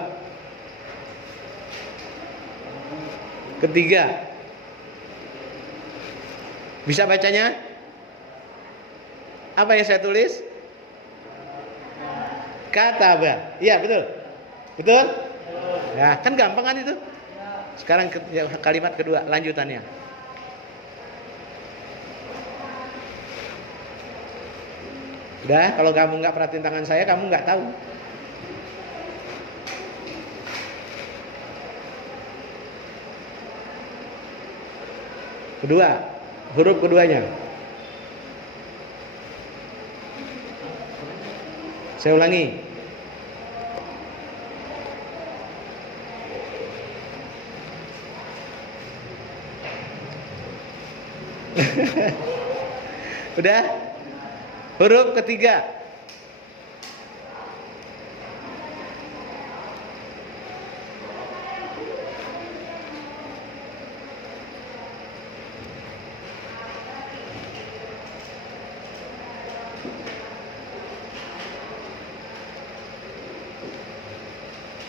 Ketiga. Bisa bacanya? Apa yang saya tulis? Kataba. Iya, betul. Betul? Ya, kan gampang kan itu? Sekarang kalimat kedua, lanjutannya. Udah, kalau kamu nggak perhatiin tangan saya, kamu nggak tahu. Kedua, huruf keduanya. Saya ulangi. Udah? Huruf ketiga.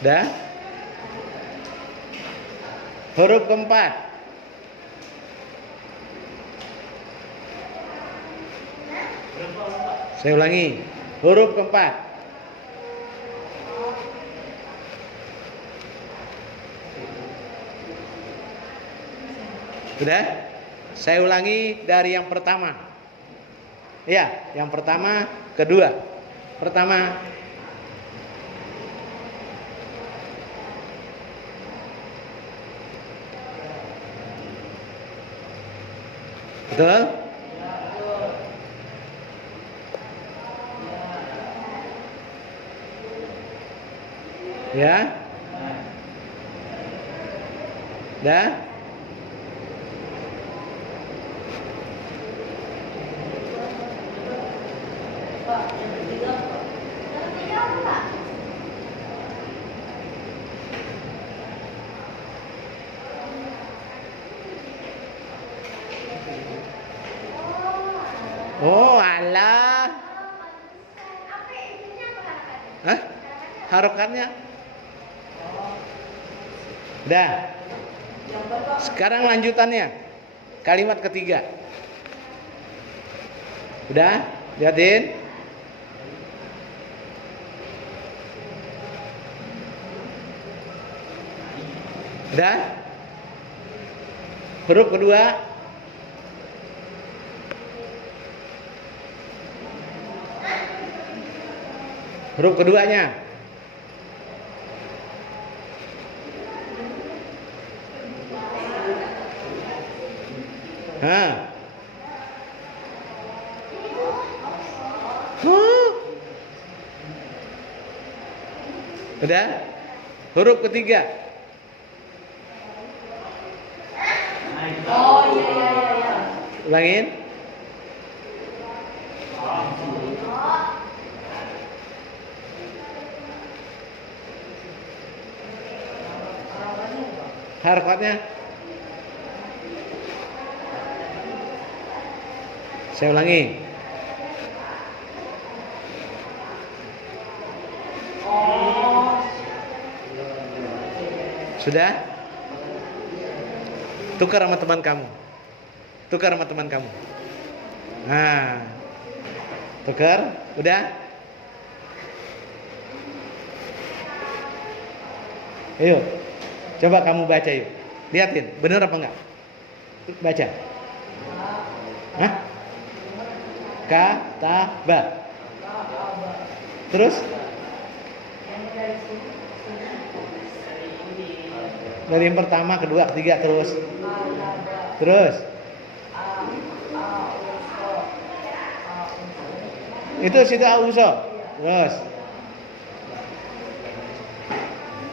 Udah? Huruf keempat. Saya ulangi. Huruf keempat. Udah? Saya ulangi dari yang pertama. Ya, yang pertama, kedua. Pertama. Betul? Ya? Dah? Oh, alah. Hah? Harokatnya? Udah. Sekarang lanjutannya. Kalimat ketiga. Udah? Lihatin. Udah? Huruf kedua. Huruf keduanya. Hah? Udah? Huruf ketiga. Oh iya. Ulangin. Harokatnya. Saya ulangi. Sudah? Tukar sama teman kamu. Tukar sama teman kamu. Nah. Tukar, udah? Ayo. Coba kamu baca yuk. Lihatin, bener apa enggak? Baca. Hah? Kataba. Terus? Dari yang pertama, kedua, ketiga, terus. Terus. Itu situ auso. Terus.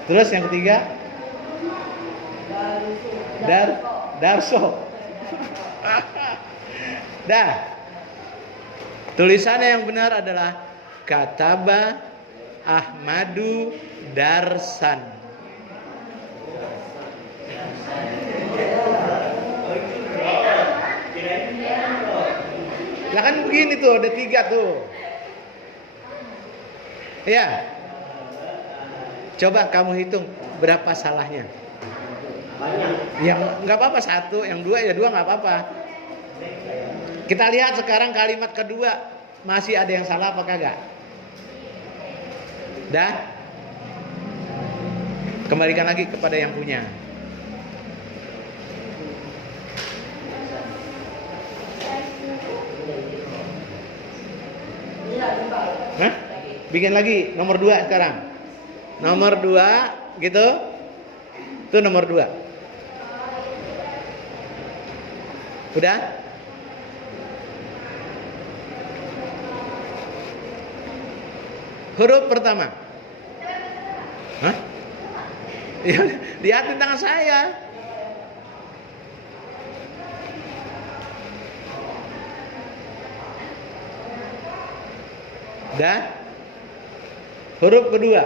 Terus yang ketiga? Darso. Dah. Tulisannya yang benar adalah Kataba Ahmadu Darsan. Lah kan begini tuh, ada 3 tuh. Iya. Coba kamu hitung berapa salahnya. Yang nggak apa-apa satu, yang dua ya dua nggak apa-apa. Kita lihat sekarang kalimat kedua masih ada yang salah apa kagak? Dah? Kembalikan lagi kepada yang punya. Hah? Bikin lagi nomor 2 sekarang. Nomor 2 gitu. Itu nomor 2. Udah? Huruf pertama. Hah? Ya, lihatin tangan saya. Dah? Huruf kedua.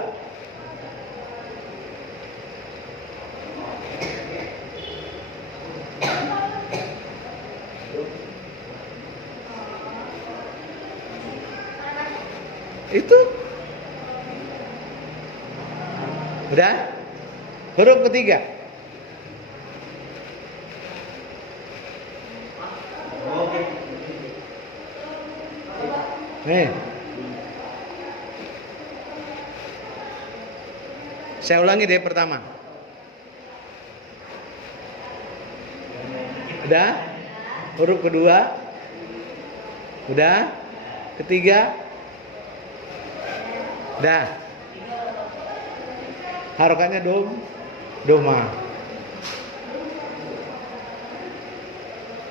Itu. Udah? Huruf ketiga. Nih. Saya ulangi dari pertama. Udah? Huruf kedua. Udah? Ketiga. Udah. Harokatnya doma.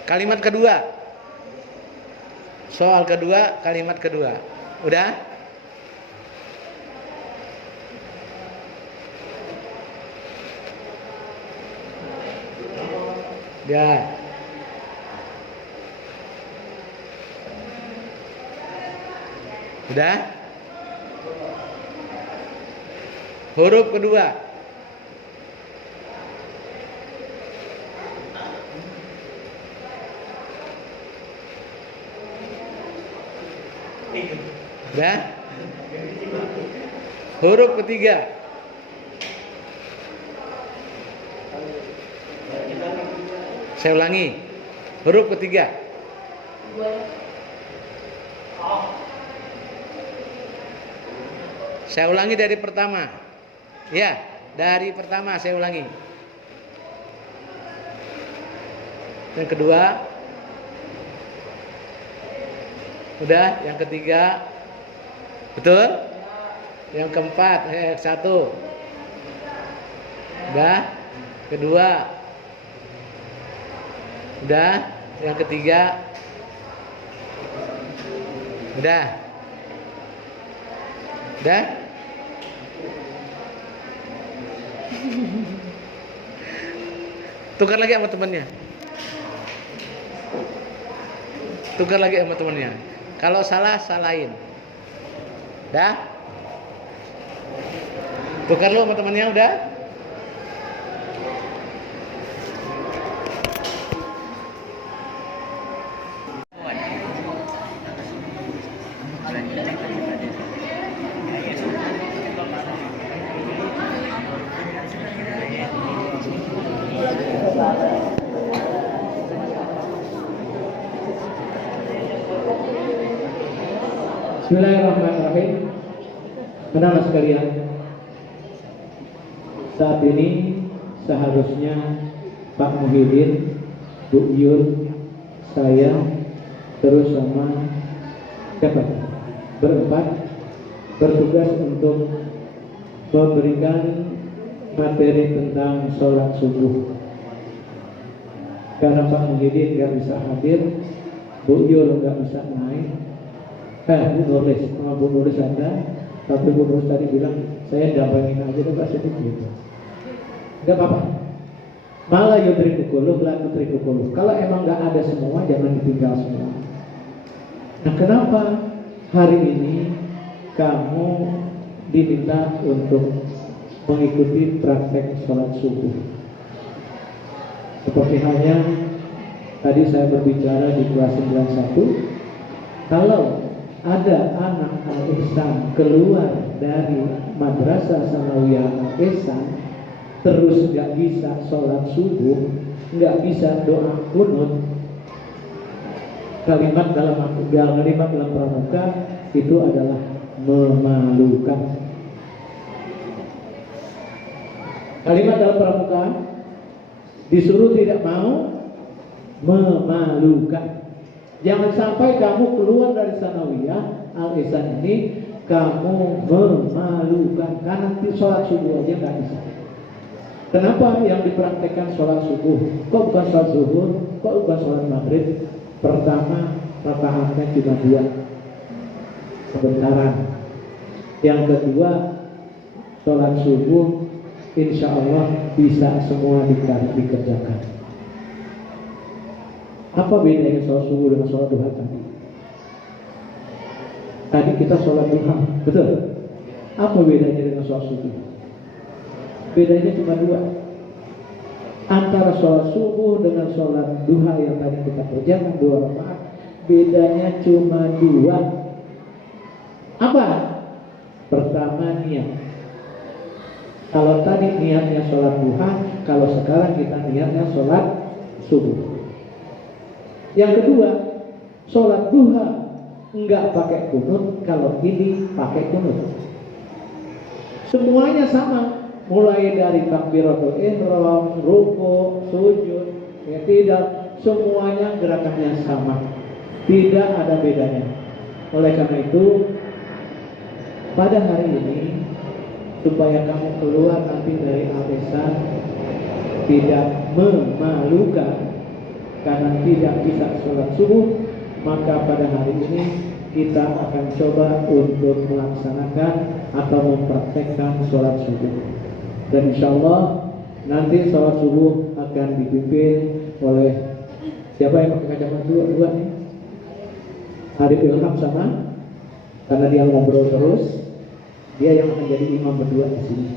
Kalimat kedua. Soal kedua, kalimat kedua. Udah? Ya. Udah? Huruf kedua. Udah? Huruf ketiga. Saya ulangi. Huruf ketiga. Saya ulangi dari pertama. Ya, dari pertama saya ulangi. Yang kedua. Udah, yang ketiga. Betul? Yang keempat, satu. Udah? Kedua. Udah? Yang ketiga. Udah? Udah? Tukar lagi sama temennya. Tukar lagi sama temennya. Kalau salah, salahin. Dah? Tukar lu sama temennya udah? Bismillahirrahmanirrahim. Anak-anak sekalian, saat ini seharusnya Pak Muhyiddin, Bu Yul, saya, terus sama siapa? Berempat bertugas untuk memberikan materi tentang sholat subuh. Karena Pak Muhyiddin nggak bisa hadir, Bu Yul nggak bisa naik. Bu Nulis, sama Bu Nulis ada, tapi Bu Nulis tadi bilang saya dampingin aja deh Pak Siddiq gitu. Enggak apa-apa. Malah yudrikukuluh, la tudrikukuluh. Kalau emang nggak ada semua, jangan ditinggal semua. Nah, kenapa hari ini kamu diminta untuk mengikuti praktek sholat subuh? Seperti halnya tadi saya berbicara di kelas 91, kalau ada anak Al-Ihsan keluar dari Madrasah Sanawiyah Al-Ihsan terus nggak bisa sholat subuh, nggak bisa doa kunut, kalimat dalam pramuka itu adalah memalukan. Kalimat dalam pramuka disuruh tidak mau, memalukan. Jangan sampai kamu keluar dari Sanawiyah Al-Ihsan ini kamu memalukan karena sholat subuh aja nggak bisa. Kenapa yang dipraktekkan sholat subuh? Kok bukan sholat zuhur? Kok bukan sholat maghrib? Pertama, rakaatnya cuma 2, sebentaran. Yang kedua, sholat subuh insya Allah bisa semua dikerjakan. Apa bedanya sholat subuh dengan sholat duha tadi? Tadi kita sholat duha, betul? Apa bedanya dengan sholat subuh? Bedanya cuma 2. Antara sholat subuh dengan sholat duha yang tadi kita kerjakan 2 rakaat, bedanya cuma 2. Apa? Pertama, niat. Kalau tadi niatnya sholat duha, kalau sekarang kita niatnya sholat subuh. Yang kedua, sholat duha enggak pakai kunut, kalau ini pakai kunut. Semuanya sama, mulai dari takbiratul ihram, ruku, sujud, tidak, semuanya gerakannya sama, tidak ada bedanya. Oleh karena itu, pada hari ini supaya kamu keluar nanti dari Al-Ihsan tidak memalukan karena tidak bisa sholat subuh, maka pada hari ini kita akan coba untuk melaksanakan atau mempraktekkan sholat subuh. Dan insya Allah nanti sholat subuh akan dipimpin oleh siapa yang pakai kacamata dua nih? Arif Ilham sama, karena dia ngobrol terus, dia yang akan jadi imam berdua di sini.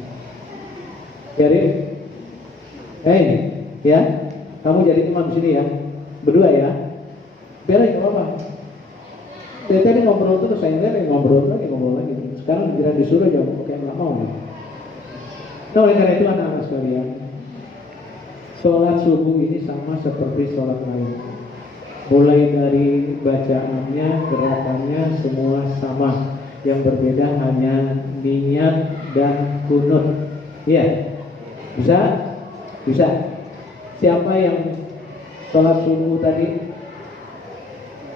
Jadi, ya. Kamu jadi imam di sini ya, berdua ya. Biar aja apa? Dari tadi ngobrol terus, saya lihat ngobrol lagi. Sekarang giliran disuruh jawab kayak nggak mau. Nah, oleh karena itu anak-anak sekalian, sholat subuh ini sama seperti sholat lain. Mulai dari bacaannya, gerakannya semua sama. Yang berbeda hanya niat dan kunut. Iya, bisa. Siapa yang sholat subuh tadi?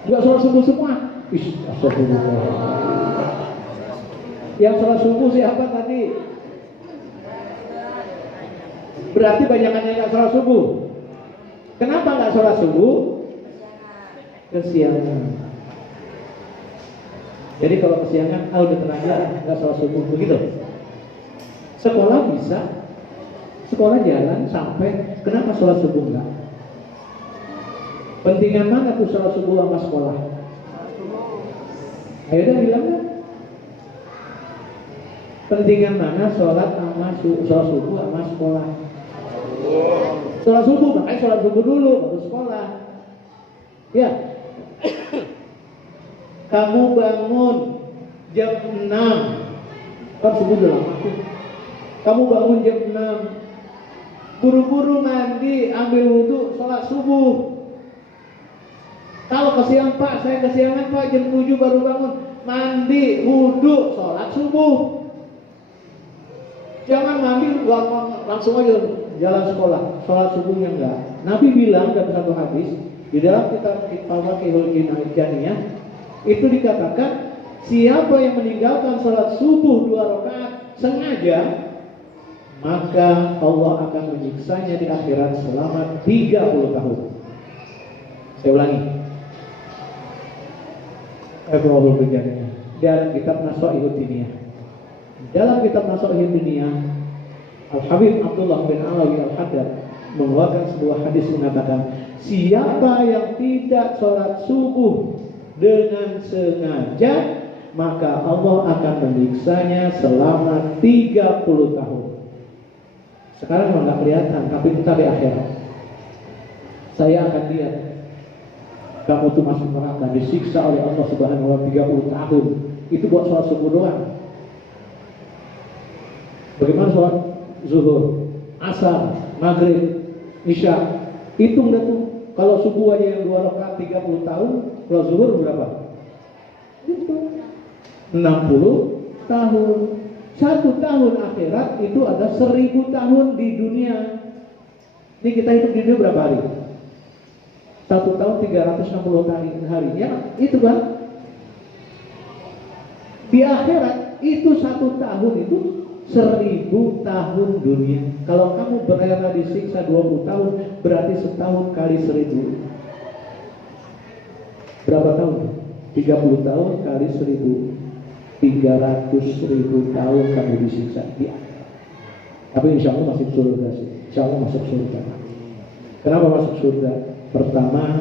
Juga sholat subuh semua? Yang sholat subuh siapa tadi? Berarti banyakan yang nggak sholat subuh. Kenapa nggak sholat subuh? Kesiangan. Jadi kalau kesiangan, udah terlanjur nggak sholat subuh begitu. Sekolah bisa. Sekolah jalan sampai, kenapa sholat subuh enggak? Pentingan mana tuh sholat subuh sama sekolah? Ayo dah bilang kan? Pentingan mana sholat subuh sama sekolah? Sholat subuh, makanya sholat subuh dulu, baru sekolah. Ya. Kamu bangun jam 6, kan subuh udah lama tuh. Kamu bangun jam 6, buru-buru mandi, ambil wudhu, sholat subuh. Kalau kesiangan Pak, saya kesiangan Pak, jam 7 baru bangun, mandi, wudhu, sholat subuh. Jangan mandi langsung aja jalan sekolah, sholat subuhnya enggak. Nabi bilang dalam satu hadis di dalam kitab Fathul Janiyah itu dikatakan, siapa yang meninggalkan sholat subuh 2 rakaat sengaja, maka Allah akan menyiksanya di akhirat selama 30 tahun. Saya ulangi. Dalam kitab Nasaihud Diniyah. Dalam kitab Nasaihud Diniyah, Al-Habib Abdullah bin Alawi Al-Haddad mengeluarkan sebuah hadis mengatakan, siapa yang tidak sholat subuh dengan sengaja, maka Allah akan menyiksanya selama 30 tahun. Sekarang nggak kelihatan, tapi kita di akhirat. Saya akan lihat Kamu tuh masuk neraka, disiksa oleh Allah Subhanahu wa Ta'ala 30 tahun. Itu buat sholat subuh doang. Bagaimana sholat zuhur, asar, maghrib, isya? Hitung dah tuh. Kalau subuh aja yang 2 rakaat 30 tahun, kalau zuhur berapa? Itu 60 tahun. 1 tahun akhirat itu ada 1000 tahun di dunia. Ini kita hitung di dunia berapa hari? 1 tahun 360 hari. Ya, itu kan? Di akhirat itu 1 tahun itu 1000 tahun dunia. Kalau kamu berela disiksa 20 tahun, berarti setahun kali 1000. Berapa tahun? 30 tahun kali 1000. 300.000 tahun kamu disiksa di akhirat. Tapi insya Allah masuk surga sih. Insya Allah masuk surga. Kenapa masuk surga? Pertama,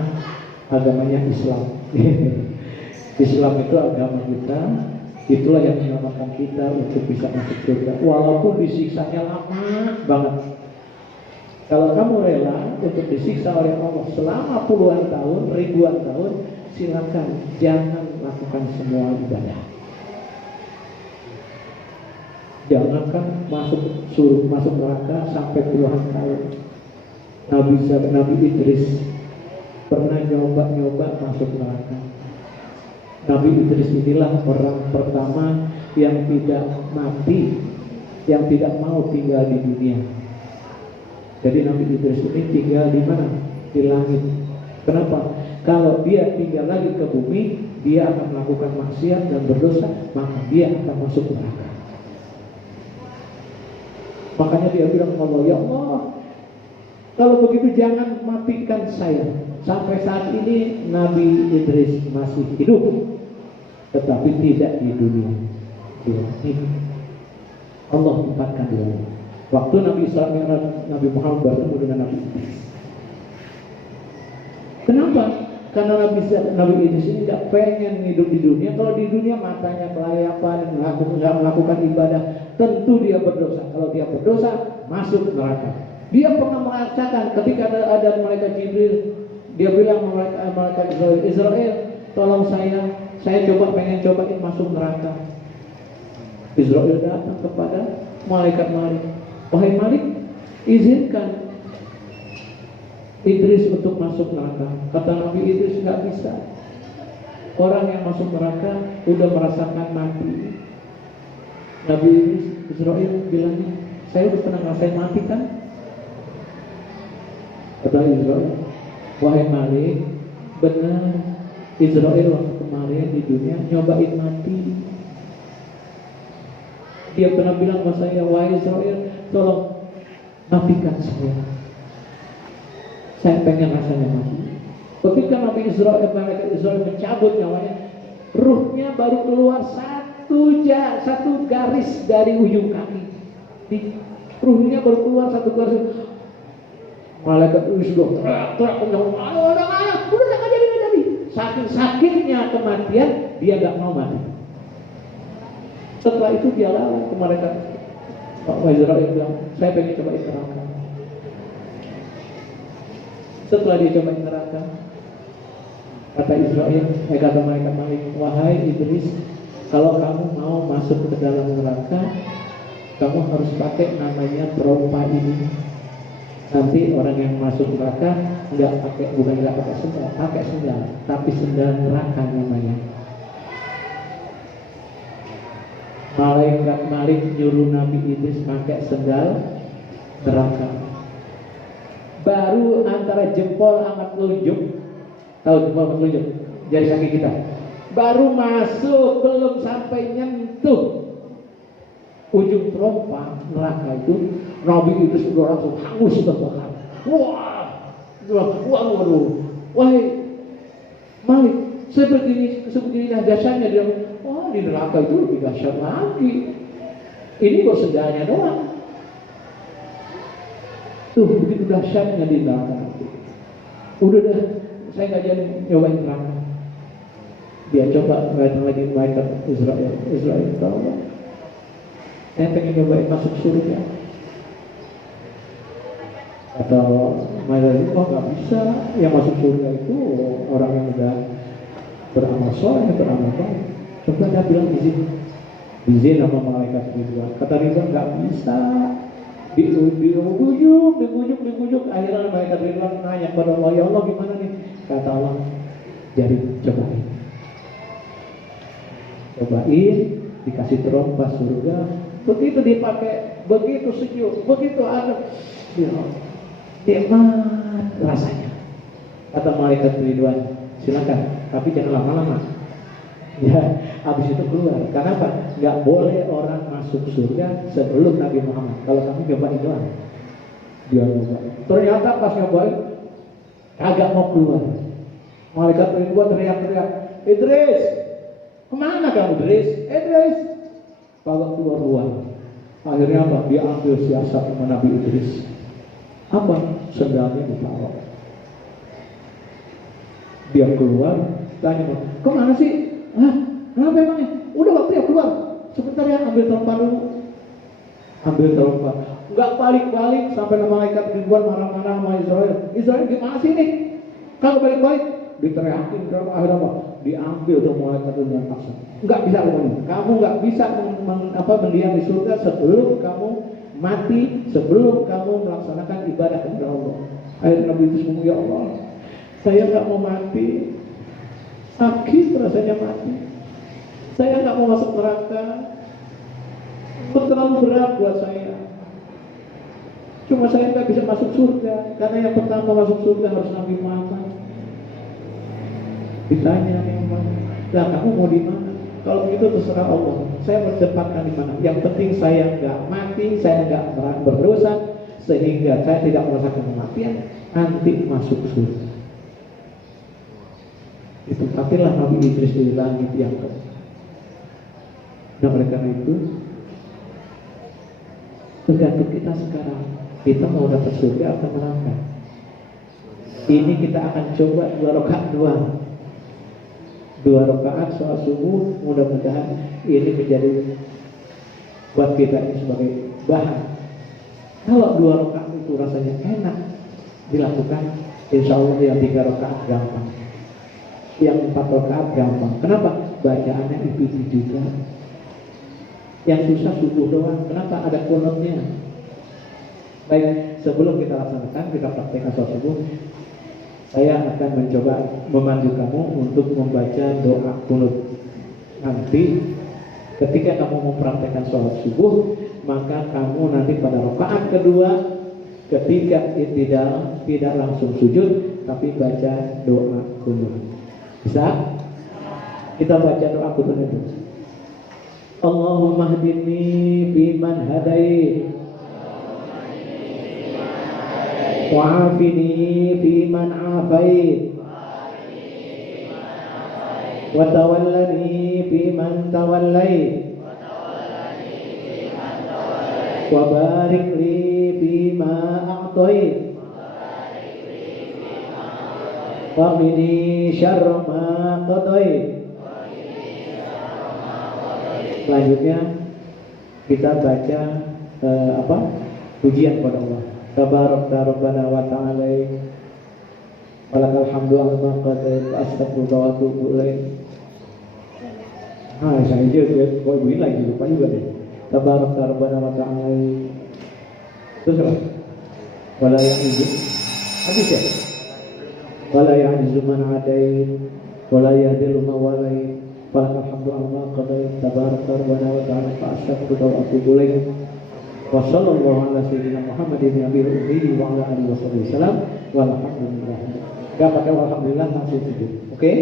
agamanya Islam. Islam itu agama kita. Itulah yang menyelamatkan kita untuk bisa masuk surga. Walaupun disiksanya lama banget. Kalau kamu rela untuk disiksa oleh Allah selama puluhan tahun, ribuan tahun, silakan jangan lakukan semua ibadah. Jangankan masuk neraka sampai puluhan tahun. Nabi Idris pernah nyoba masuk neraka. Nabi Idris inilah orang pertama yang tidak mati, yang tidak mau tinggal di dunia. Jadi Nabi Idris ini tinggal di mana? Di langit. Kenapa? Kalau dia tinggal lagi ke bumi, dia akan melakukan maksiat dan berdosa, maka dia akan masuk neraka. Makanya dia bilang, ya Allah, kalau begitu jangan matikan saya. Sampai saat ini Nabi Idris masih hidup, tetapi tidak di dunia. Allah tempatkan dia. Waktu Nabi Isra Mi'raj, Nabi Muhammad bertemu dengan Nabi Idris. Kenapa? Karena Nabi Idris ini tidak pengen hidup di dunia. Kalau di dunia matanya kelayapan, nggak melakukan ibadah, tentu dia berdosa. Kalau dia berdosa, masuk neraka. Dia pernah merasakan ketika ada malaikat Jibril, dia bilang malaikat Israel, tolong saya pengen cobain masuk neraka. Israel datang kepada malaikat Malik. Wahai Malik, izinkan Idris untuk masuk neraka. Kata Nabi Idris, nggak bisa. Orang yang masuk neraka udah merasakan mati. Nabi Israel bilangnya, saya udah pernah ngerasain mati kan? Kata Israel, wahai Malik, benar. Israel waktu kemarin di dunia nyobain mati. Dia pernah bilang sama saya, wahai Israel, tolong matikan saya. Saya pengen rasanya mati. Ketika Nabi Israel mencabut nyawanya, ruhnya baru keluar satu garis dari ujung kaki. Ruhnya baru keluar satu garis. Malaikat itu sudah teriak, udah jangan jadi. Saking sakitnya kematian, dia gak mau mati. Setelah itu dia lawan ke malaikat. Israel bilang, saya pengen cobain neraka. Setelah dia cobain neraka, kata Israel, kata malaikat Malik, wahai Idris, kalau kamu mau masuk ke dalam neraka, kamu harus pakai namanya trompa ini. Nanti orang yang masuk neraka bukan nggak pakai sendal, tapi sendal neraka namanya. Malaikat Malik nyuruh Nabi Idris pakai sendal neraka. Baru antara jempol sama telunjuk, tahu jempol sama telunjuk, jari kaki kita, baru masuk, belum sampai nyentuh ujung trompa neraka itu, Nabi Idris sudah langsung hangus terbakar. Waduh, wahai Malik, sebegini dahsyatnya dia. Wah, di neraka itu lebih dahsyat lagi. Ini kok sendalnya doang. Tuh begitu dahsyatnya di neraka. Udah dah, saya nggak jadi nyobain neraka. Dia coba lagi malaikat Israel tahu. Saya pengen nyobain masuk surga. Atau mereka itu nggak bisa, yang masuk surga itu orang yang udah beramal soleh, beramal baik. Coba dia bilang izin sama malaikat Ridwan. Kata Ridwan nggak bisa. Dibujuk. Akhirnya malaikat Ridwan nanya kepada Allah, ya Allah gimana nih? Kata Allah, jadi cobain, dikasih terompas surga. Begitu dipakai, begitu sejuk, begitu adem, ya nikmat rasanya. Kata malaikat Ridwan, silakan, tapi jangan lama-lama. Ya, habis itu keluar. Kenapa? Nggak boleh orang masuk surga sebelum Nabi Muhammad. Kalau kamu nyobain doang, dia nyobain. Ternyata pas nyobain, kagak mau keluar. Malaikat Ridwan teriak-teriak, Idris, kemana kamu Idris? Idris, kagak keluar. Akhirnya apa? Dia ambil siasat sama Nabi Idris. Apa? Sendalnya ditaruh. Dia keluar, tanya, kemana sih? Hah? Kenapa emangnya? Udah waktu ya keluar. Sebentar ya, ambil terompa dulu. Ambil terompa. Enggak balik-balik sampai malaikat Ridwan marah-marah sama Israel. Israel gimana sih nih? Kalau balik-balik diteriakin berapa akhir apa? Diambil tuh malaikat dengan paksa. Enggak bisa kamu enggak bisa mendiam di surga sebelum kamu mati, sebelum kamu melaksanakan ibadah kepada Allah. Akhirnya Nabi itu ngomong, ya Allah, saya enggak mau mati. Sakit rasanya mati. Saya nggak mau masuk neraka. Itu terlalu berat buat saya. Cuma saya nggak bisa masuk surga karena yang pertama masuk surga harus Nabi Muhammad. Ditanya memang, lah kamu mau di mana? Kalau begitu terserah Allah. Saya bertempatkan di mana? Yang penting saya nggak mati, saya nggak berdosa sehingga saya tidak merasakan kematian. Nanti masuk surga. Itu katilah Nabi Idris di langit yang ke. Dan oleh karena itu tergantung kita sekarang, kita mau dapat surga atau neraka. Ini kita akan coba 2 rakaat doang. 2 rakaat sholat subuh, mudah-mudahan ini menjadi buat kita ini sebagai bahan. Kalau 2 rakaat itu rasanya enak dilakukan, insya Allah yang 3 rakaat gampang. Yang 4 rakaat gampang. Kenapa? Bacaannya itu juga. Yang susah subuh doang. Kenapa? Ada kunutnya. Baik, sebelum kita laksanakan, kita praktekkan sholat subuh, saya akan mencoba memandu kamu untuk membaca doa kunut. Nanti ketika kamu mempraktekkan sholat subuh, maka kamu nanti pada rakaat kedua, ketika tidak langsung sujud, tapi baca doa kunut. Bisa? Kita baca doa kunut itu. Allahumma hdini fiman hadait wa afini fiman afait wa tawallani fiman tawallait wa barik li fima a'tait wa qini syarra ma qadait. Selanjutnya kita baca pujian kepada Allah. Tabarakta rabbana wa ta'ala walakal hamdu ala qadait astaghfiruka wa atubu ilaik. Saya aja kok begini lagi lupa juga deh. Tabarakta rabbana wa ta'ala. Terus apa? Wala ya'jizu. Habis ya? Wala ya'jizu man adait wala yadillu ma walait. Walakal hamdu ala qadait tabarakta rabbana wa ta'ala astaghfiruka wa atubu ilaik. Wa sallallahu ala sayyidina Muhammadin nabiyil ummi wa ala alihi wasallam walhamdulillah. Enggak pakai alhamdulillah langsung sujud. Oke?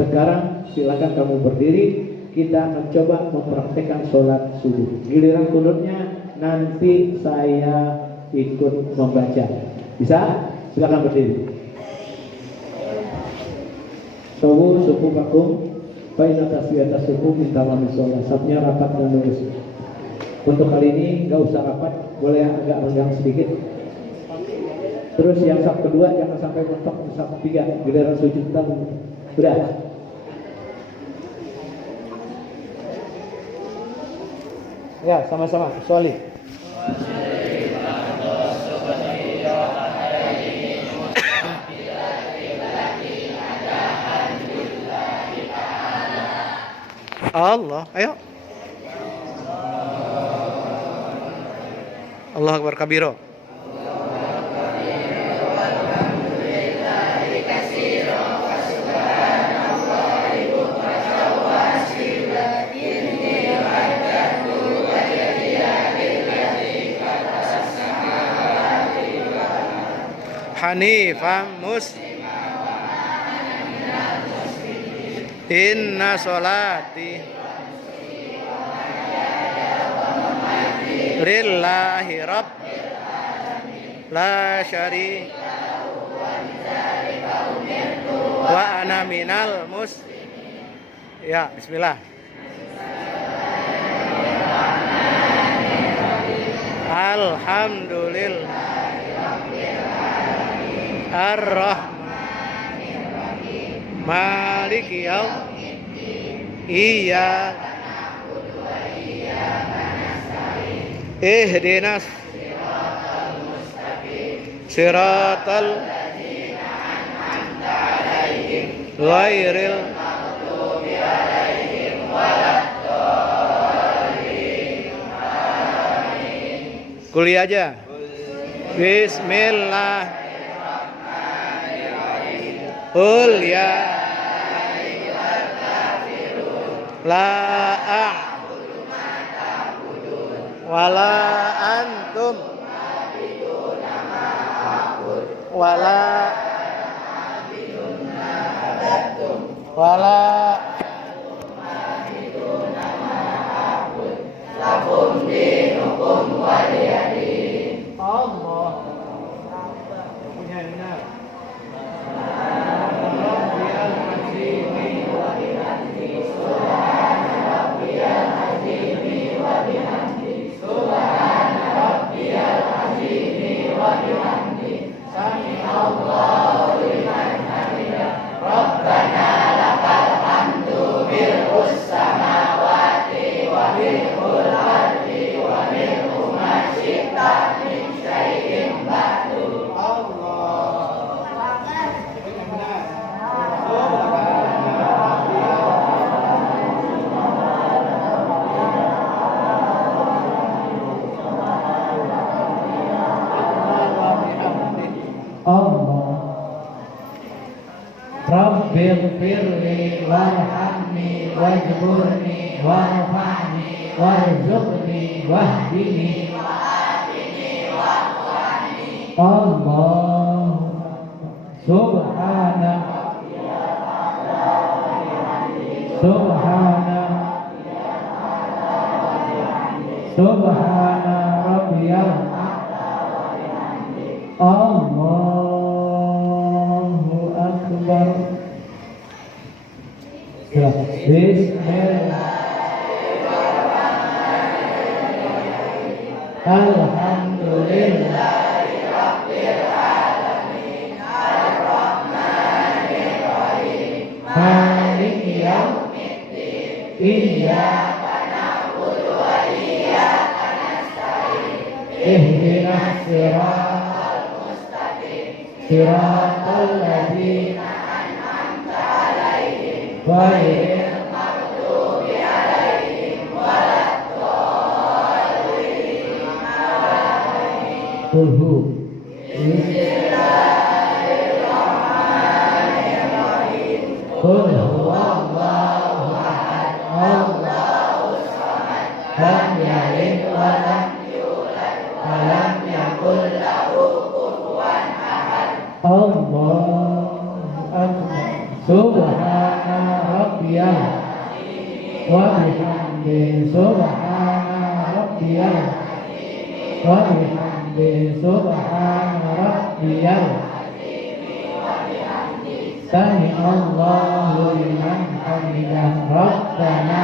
Sekarang silakan kamu berdiri, kita akan coba mempraktekkan sholat subuh. Giliran kunutnya nanti saya ikut membaca. Bisa? Silakan berdiri. Subuh bakum. Baina tasbihata subuh minta maaf sholat. Sabnya rapat dan lurus. Untuk kali ini nggak usah rapat, boleh agak renggang sedikit. Terus yang sab kedua jangan sampai mentok, sab ketiga giliran sujud kita udah. Ya sama-sama, sholli. Allah, ayo. Allah Akbar kabiro. Hanifan Inna sholati lillahi rabb la syarika wa ana minal ya bismillah. Alhamdulillah Ar-Rahmanir Rahim Maliki Yaumiddin Iyyaka na'budu wa iyyaka nasta'in Ihdinas siratal mustaqim Siratal ladzina an'amta 'alaihim ghairil maghdubi 'alaihim waladdallin. Amin. Kuliah aja. Bismillah. Qul ya ayyuhal kafirun la a'budu ma ta'budun wala antum a'buduna ma a'bud wala a'buduna abattum wala a'buduna ma a'bud lakum dinukum waliyadin. Allah punya benar. Rabbighfirli warhamni wajburni warfa'ni warzuqni wahdini wa'afini wa'afani. Allah Subhana Subhana Rabbiyal Allahu Akbar. Bismillahirrahmanirrahim. Alhamdulillahirabbil alamin. Ar-Rahmanir-Rahim. Maliki yaumiddin. Iyyaka na'budu wa iyyaka nasta'in. Ihdinas siratal mustaqim. Siratal ladzina an'amta 'alaihim ghairil maghdubi 'alaihim waladdallin. Bismillahirrahmanirrahim. Qul huwallahu ahad. Allahus samad. Lam yalid wa lam yulad wa lam yakul lahu kufuwan ahad. Allahu akbar. Subhana rabbiyal wa bihamdihi. Subhana rabbiyal wa bihamdihi. Subhana rabbiyal Sami Allahu liman hamidah. Rabbana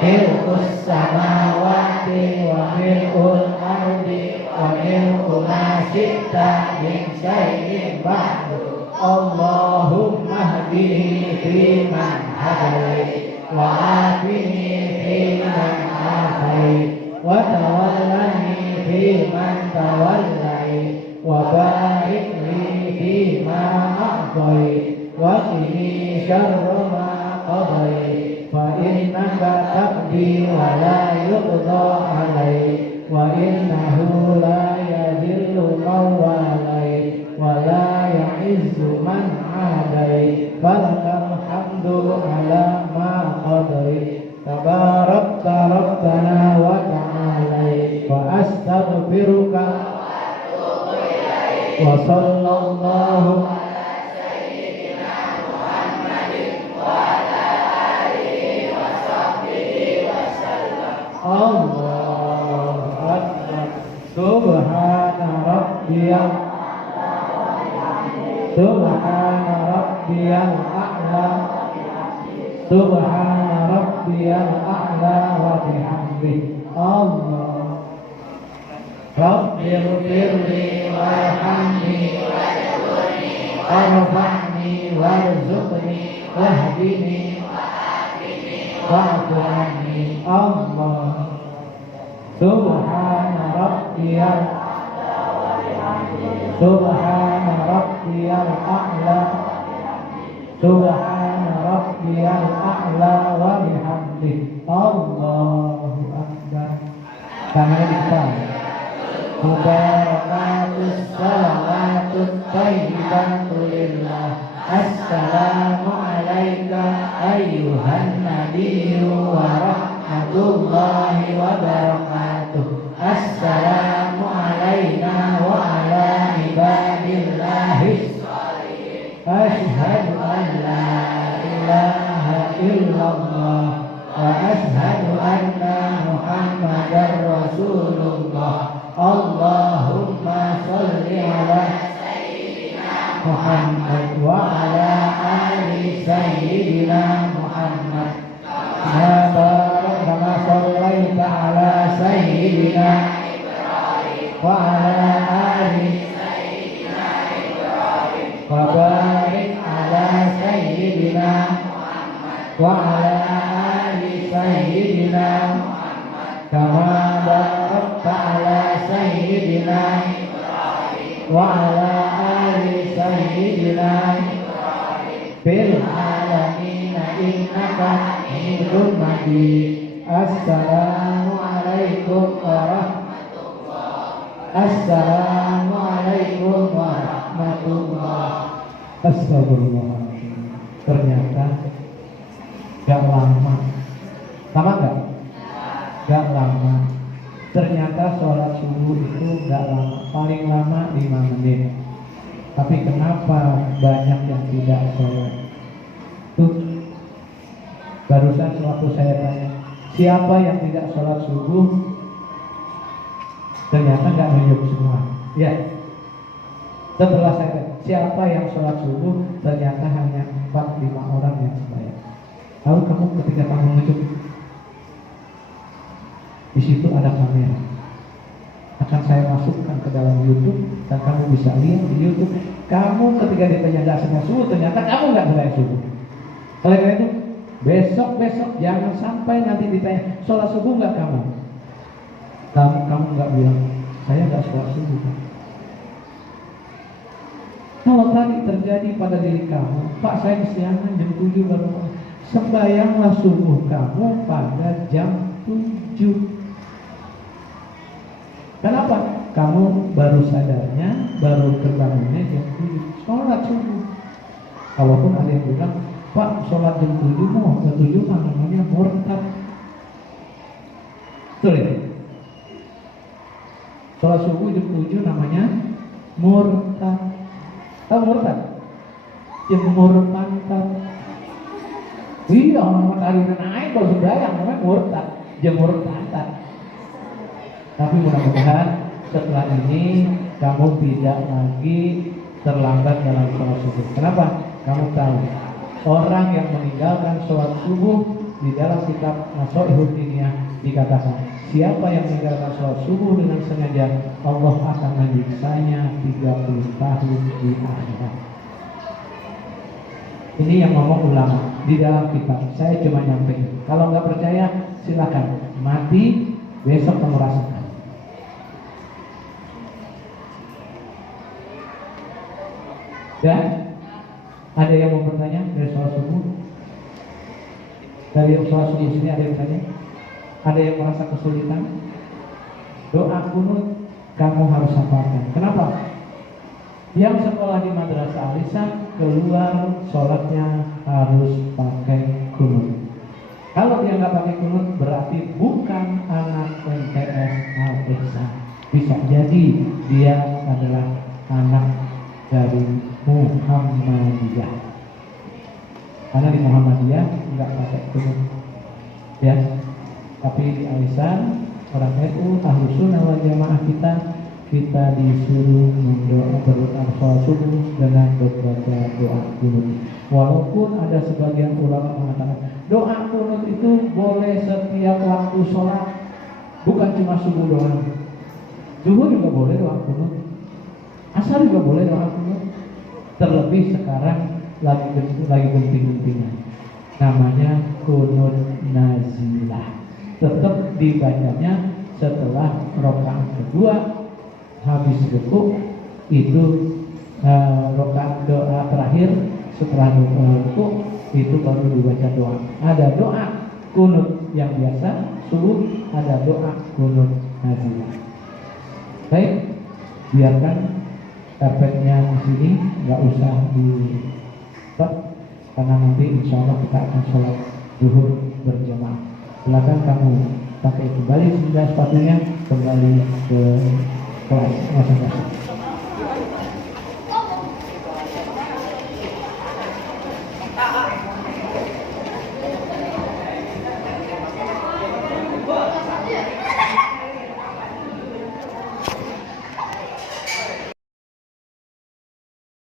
milkus samawati wa milkul ardi wa milku ma syi'ta min syai'in ba'du. Allahumma hdini fiman hadait wa afini fiman afait wa tawallani fiman tawallait wa barik li fima a'tait wa qini syarra ma qadait يهدي ولا يقضى عليه وإنه لا يذل من واليت ولا يعز من عاديت فلك الحمد على ما قضيت تباركت ربنا وتعاليت وأستغفرك وصلى الله الله أكبر سبحان ربي سبحان ربي الأعلى سبحان ربي الأعلى وبحمده الله رب اغفر لي وارحمني وارفعني وارزقني واهدني واعف عني الله سبحان ربي سبحان ربي الأعلى سبحان ربي الأعلى وبحمده الله أكبر tangannya di kepala Mubarakatus salawatut thayyibatu lillah Assalamu alayka ayyuhan nabiyyu wa rahmatullahi wa barakatuh Assalamu alayna wa ala ibadillahi Ashhadu an la ilaha illallah wa ashhadu anna Muhammadar Rasulullah Allahumma salli ala Sayyidina Muhammad wa ala ali Sayyidina Muhammad kama sallaita ala Sayyidina Ibrahim wa ala ali Sayyidina Ibrahim wa barik ala Sayyidina Muhammad wa ala ali Sayyidina Muhammad kama barakta ala Sayyidina Ibrahim wa ala ali Sayyidina Ibrahim fil alamin innaka Hamidum Majid Assalamu alaikum warahmatullahi Assalamu alaikum warahmatullahi Astagfirullahaladzim. Ternyata gak lama. Lama gak? Gak lama. Ternyata sholat subuh itu gak lama. Paling lama 5 menit. Tapi kenapa banyak yang tidak sholat? Tuh, barusan sewaktu saya tanya, siapa yang tidak sholat subuh? Ternyata gak nunjuk semua. Ya. Setelah saya tanya, siapa yang sholat subuh? Ternyata hanya 4-5 orang yang sembahyang. Lalu kamu ketika kamu nunjuk, di situ ada kamera. Akan saya masukkan ke dalam YouTube dan kamu bisa lihat di YouTube. Kamu ketika ditanya nggak semua subuh, ternyata kamu nggak mulai subuh. Oleh karena itu, besok jangan sampai nanti ditanya sholat subuh nggak kamu. Kamu nggak bilang saya nggak sholat subuh. Kalau tadi terjadi pada diri kamu, Pak saya kesiangan jam 7 baru. Sembayanglah subuh kamu pada jam 7. Kenapa? Kamu baru sadarnya, baru terbangunnya jam 7. Sholat subuh. Kalaupun ada yang bilang, Pak sholat jam 7 mau, jam 7 namanya murtad. Betul ya? Sholat subuh jam 7 namanya murtad. Tahu murtad? Jemur pantat. Iya, orang hari naik kalau sembahyang namanya murtad, jemur pantat. Tapi mudah-mudahan setelah ini kamu tidak lagi terlambat dalam sholat subuh. Kenapa? Kamu tahu orang yang meninggalkan sholat subuh di dalam kitab Nasha'ihud Diniyah dikatakan, siapa yang meninggalkan sholat subuh dengan sengaja, Allah akan menyiksanya 30 tahun di akhirat. Ini yang ngomong ulama di dalam kitab. Saya cuma nyampaikan. Kalau nggak percaya, silakan mati besok kamu rasakan. Dan ada yang mau bertanya dari sholat subuh? Dari sholat subuh sini ada yang bertanya? Ada yang merasa kesulitan? Doa kunut kamu harus hafalkan. Kenapa? Yang sekolah di Madrasah Al-Ihsan keluar sholatnya harus pakai kunut. Kalau dia nggak pakai kunut berarti bukan anak MTS Al-Ihsan. Bisa jadi dia adalah anak dari Muhammadiyah. Karena di Muhammadiyah nggak pakai kunut, ya. Tapi di Al-Ihsan orang NU Ahlus Sunnah wal Jamaah kita disuruh mendoa berdoa sholat subuh dengan membaca doa kunut. Walaupun ada sebagian ulama mengatakan doa kunut itu boleh setiap waktu sholat, bukan cuma subuh doang. Zuhur juga boleh doa kunut, asar juga boleh doa kunut. Terlebih sekarang lagi penting-pentingnya, namanya kunut nazilah. Tetap dibacanya setelah rakaat kedua habis ruku, itu rakaat doa terakhir setelah ruku itu baru dibaca doa. Ada doa kunut yang biasa subuh, ada doa kunut nazilah. Baik, biarkan karpetnya di sini, nggak usah di stop, karena nanti insya Allah kita akan sholat zuhur berjamaah. Silakan kamu pakai kembali sepatunya, kembali ke kelas masing-masing.